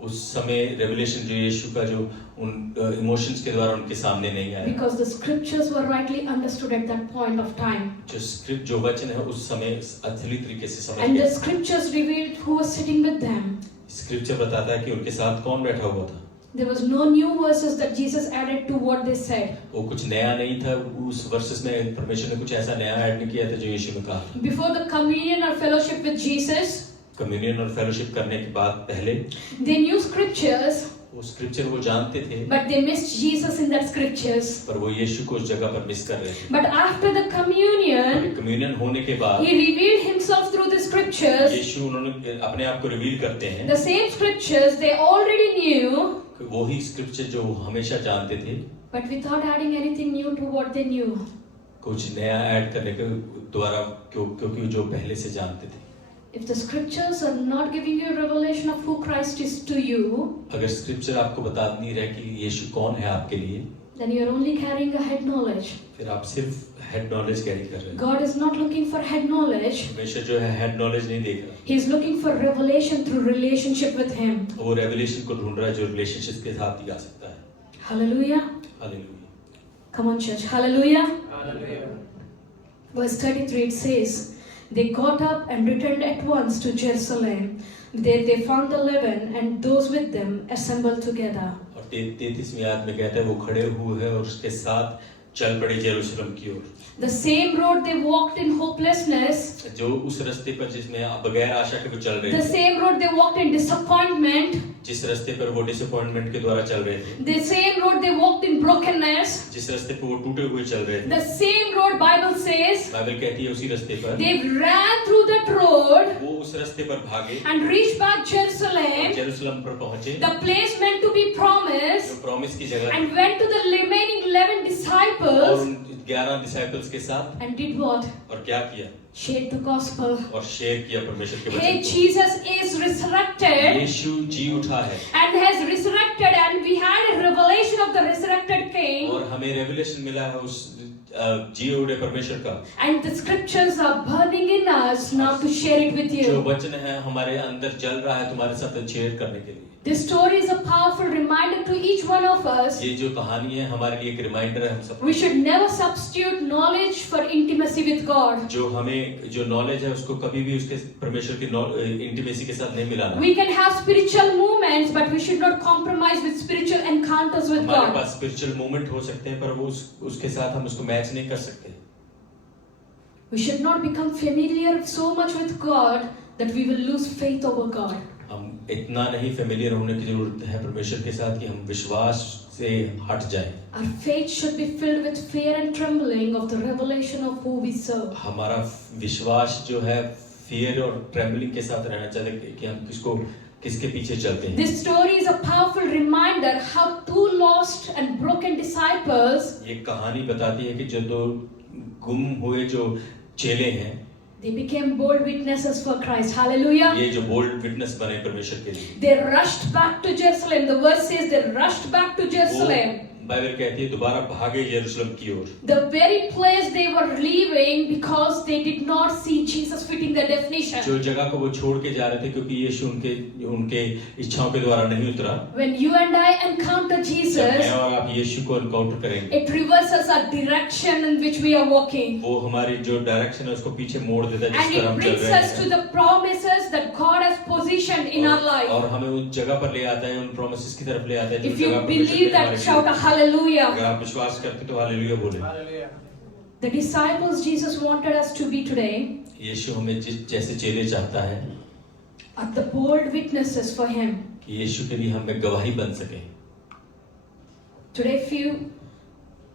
उस समय रेवलेशन जो यीशु का जो उन इमोशंस के द्वारा उनके सामने नहीं आया, Because the scriptures were rightly understood at that point of time. जो स्क्रिप्ट जो वचन है उस समय असली तरीके से समझ And the गए। scriptures revealed who was sitting with them. Scripture बताता है कि उनके साथ कौन बैठा हुआ था। There was no new verses that Jesus added to what they said. वो कुछ नया नहीं था, उस वर्सेस में परमेश्वर ने कुछ ऐसा नया ऐड नहीं किया था जो यीशु ने कहा। Before the communion or fellowship with Jesus, communion और फेलोशिप करने के बाद पहले they knew scriptures, वो स्क्रिप्चर वो जानते थे, but they missed Jesus in that scriptures. पर वो यीशु को उस जगह पर मिस कर रहे थे। But after the communion, communion होने के बाद he revealed himself through the scriptures. यीशु उन्होंने अपने आप को रिवील करते हैं, The same scriptures they already knew, वही स्क्रिप्चर जो वो हमेशा जानते थे, but without adding anything new to what they knew. कुछ नया ऐड करने के द्वारा, क्योंकि जो पहले से जानते थे। If the scriptures are not giving you a revelation of who Christ is to you, अगर स्क्रिप्चर आपको बता नहीं रहा कि यीशु कौन है आपके लिए, then you are only carrying a head knowledge. फिर आप सिर्फ हेड नॉलेज कैरी कर रहे हैं। God is not looking for head knowledge. परमेश्वर जो है हेड नॉलेज नहीं देख रहा, He is looking for revelation through relationship with Him. वो रेवलेशन को ढूंढ रहा है जो रिलेशनशिप के साथ दिखा सकता है। Hallelujah. Hallelujah. Come on, church. Hallelujah. Hallelujah. Verse 33 it says, they got up and returned at once to Jerusalem. There they found the 11 and those with them assembled together. और 33वीं आयत में कहता है वो खड़े हुए हैं और उसके साथ चल पड़े यरूशलेम की ओर। The same road they walked in hopelessness. जो उस रास्ते पर जिसमें बगैर आशा के वो चल रहे The थे, same road they walked in disappointment. जिस रास्ते पर वो डिसअपॉइंटमेंट के द्वारा चल रहे थे, The same road they walked in brokenness. जिस रास्ते पर वो टूटे हुए चल रहे थे, The same road Bible says Bible कहती है उसी रास्ते पर they ran through that road वो उस रास्ते पर भागे, and reached back Jerusalem, यरूशलेम पर पहुंचे, the place meant to be promised, जो प्रॉमिस की जगह, and went to the remaining 11 और disciples उन 11 डिसाइपल्स के साथ, and did what? और क्या किया? Shared the gospel. और शेयर किया परमेश्वर के Hey, वचन को। Jesus is resurrected यीशु जी उठा है and has resurrected, and we had a revelation of the resurrected King, और हमें रेवलेशन मिला है उस जी उठे परमेश्वर का, and the scriptures are burning in us now to share it with जो you. वचन है हमारे अंदर जल रहा है तुम्हारे साथ शेयर करने के लिए। This story is a powerful reminder to each one of us. ये जो कहानी है हमारे लिए एक रिमाइंडर है हम सब, We should never substitute knowledge for intimacy with God. जो हमें जो नॉलेज है उसको कभी भी उसके परमेश्वर की इंटीमेसी के साथ नहीं मिलाना। We can have spiritual movements, but we should not compromise with spiritual encounters with हमारे God. पास स्पिरिचुअल मूवमेंट हो सकते हैं पर वो उसके साथ हम उसको मैच नहीं कर सकते। We should not become familiar so much with God that we will lose faith over God. हम इतना नहीं फेमिलियर होने की जरूरत है परमेश्वर के साथ कि हम विश्वास से हट जाएं। Our faith should be filled with fear and trembling of the revelation of who we serve. हमारा विश्वास जो है फियर और ट्रेम्बलिंग के साथ रहना चाहिए कि हम किसके पीछे चलते हैं। This story is a powerful reminder how two lost and broken disciples, ये कहानी बताती है कि जो दो गुम हुए जो चेले हैं, they became bold witnesses for Christ. Hallelujah. ये जो बोल्ड विटनेस बने परमेश्वर के लिए, They rushed back to Jerusalem. The verse says they rushed back to Jerusalem. Bible कहती है दोबारा भागे यरूशलेम की ओर। The very place they were leaving because they did not see Jesus fitting the definition. जो जगह को वो छोड़ के जा रहे थे क्योंकि यीशु उनके इच्छाओं के द्वारा नहीं उतरा। When you and I encounter जब मैं Jesus, और आप यीशु को एनकाउंटर करेंगे, it reverses our direction in which we are walking. वो हमारी जो डायरेक्शन है उसको पीछे मोड़ देता है जिस And पर it हम चल brings रहे us to हैं, the promises that God has positioned in our life. और हमें उस जगह पर ले आता है, उन प्रोमिसेस की तरफ ले आता है जो If you जगह परमेश्वर believe ने that, हमारे shout a लिए- hallelujah. अगर आप विश्वास करते तो हालेलुया बोले। Hallelujah. The disciples Jesus wanted us to be today यीशु हमें जैसे चेले चाहता है are the bold witnesses for Him. कि यीशु के लिए हमें गवाही बन सके। Today,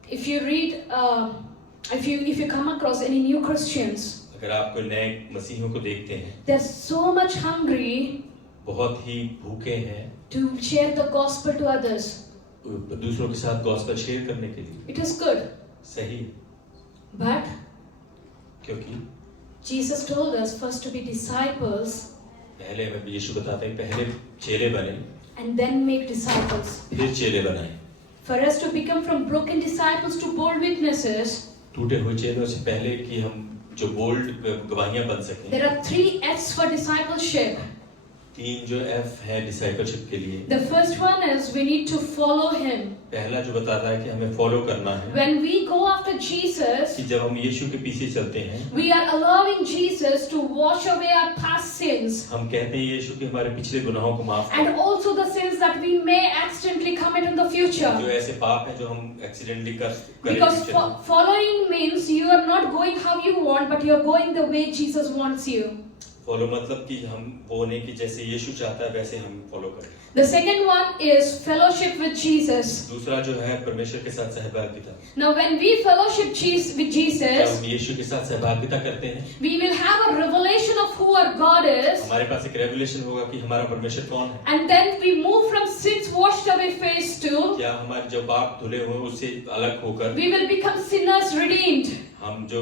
if you read, if you come across any new Christians, अगर आप कोई नए मसीहियों को देखते हैं, they're so much hungry बहुत ही भूखे हैं to share the gospel to others. दूसरों के साथ गॉस्पेल शेयर करने के लिए। It is good, सही, but क्योंकि Jesus told us first to be disciples पहले हमें यीशु बताते हैं पहले चेले बने and then make disciples. फिर चेले बनाए। For us to become from broken disciples to bold witnesses, टूटे हुए चेलों से पहले कि हम जो बोल्ड गवाहियां बन सकें, there are 3 F's for discipleship. तीन जो एफ है डिसाइपलशिप के लिए, The first one is we need to follow him. पहला जो बताता है कि हमें फॉलो करना है, When we go after Jesus, कि जब हम यीशु के पीछे चलते हैं, we are allowing Jesus to wash away our past sins हम कहते हैं यीशु कि हमारे पिछले गुनाहों को माफ and also the sins that we may accidentally commit in the कर, future. जो ऐसे पाप हैं जो हम एक्सीडेंटली करें Because future में। following means you are not going how you want, but you are going the way Jesus wants you. Follow मतलब कि हम वो नहीं कि जैसे यीशु चाहता है वैसे हम फॉलो करें। The second one is fellowship with Jesus. दूसरा जो है परमेश्वर के साथ सहभागिता। Now, when we fellowship with जब Jesus, हम यीशु के साथ सहभागिता करते हैं, we will have a revelation of who our God is, हमारे पास एक रेवलेशन होगा कि हमारा परमेश्वर कौन है। and then we move from sins washed away phase to क्या हमारे जो पाप धुले हुए उससे अलग होकर we will become sinners redeemed. हम जो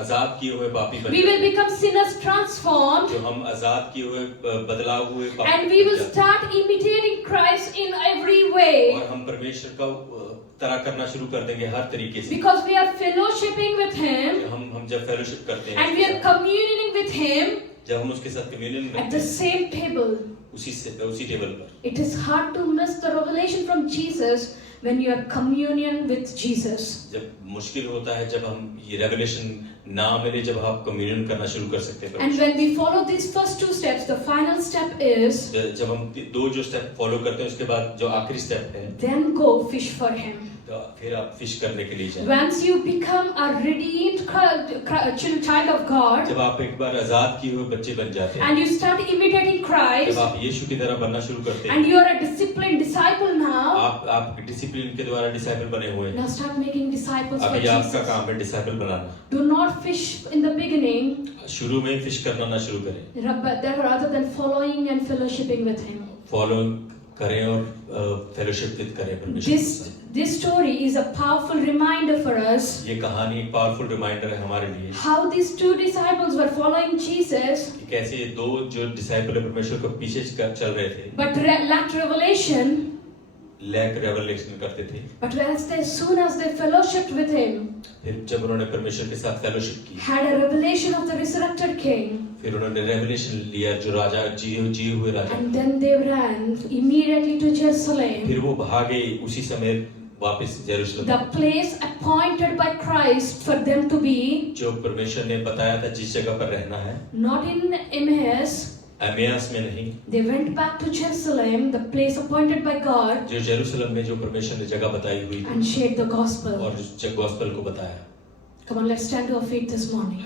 आजाद किए हुए पापी बन We will जाते हैं, become sinners transformed, जो हम आजाद किए हुए बदलाव हुए पापी and we will बन जाते हैं। start imitating Christ in every way और हम परमेश्वर का तरह करना शुरू कर देंगे हर तरीके से। because we are fellowshipping with Him हम जब फेलोशिप करते हैं, and we are communing with Him जब हम उसके साथ कम्युनियन at करते the हैं, same table. उसी टेबल पर, It is hard to miss the revelation from Jesus when you are communion with Jesus. जब मुश्किल होता है जब हम ये रेवलेशन ना मिले, जब आप कम्युनियन करना शुरू कर सकते हैं And when we follow these first two steps, the final step is जब हम दो जो स्टेप फॉलो करते हैं उसके बाद जो आखिरी स्टेप है, then go fish for Him. तो फिर आप फिश करने के लिए जाएं। Once you become a redeemed child of God जब आप एक बार आजाद किए हुए बच्चे बन जाते हैं, and you start imitating जब Christ आप यीशु की तरह बनना शुरू करते हैं, and you are a disciplined disciple now, आप डिसिप्लिन के द्वारा डिसाइपल बने हुए हैं। now start making disciples for अभी आपका Jesus. काम है disciple banana. Do not fish in the beginning शुरू में फिश करना ना शुरू करें, rather than following and fellowshipping with Him. Follow करें और फेलोशिप विद करें परमेश्वर के साथ। This story is a powerful reminder for us ये कहानी एक पावरफुल रिमाइंडर है हमारे लिए how these two disciples were following Jesus कि कैसे ये दो जो डिसाइपल परमेश्वर को पीछे चल रहे थे, but lacked revelation. Lack revelation करते थे, But soon as they fellowshipped with Him, फिर जब उन्होंने परमेश्वर के साथ फेलोशिप की, had a revelation of the resurrected King, फिर उन्होंने रेवलेशन लिया जो राजा जिए हुए राजा, and then they ran immediately to Jerusalem, फिर वो भागे उसी समय वापस यरूशलेम, the place appointed by Christ for them to be, जो परमेश्वर ने बताया था जिस जगह पर रहना है, not in Emmaus. एमियास में नहीं, They went back to Jerusalem, the place appointed by God, जो यरूशलेम में जो परमेश्वर ने जगह बताई हुई थी and shared the gospel. और उस गॉस्पेल को बताया। Come on, let's stand to our feet this morning.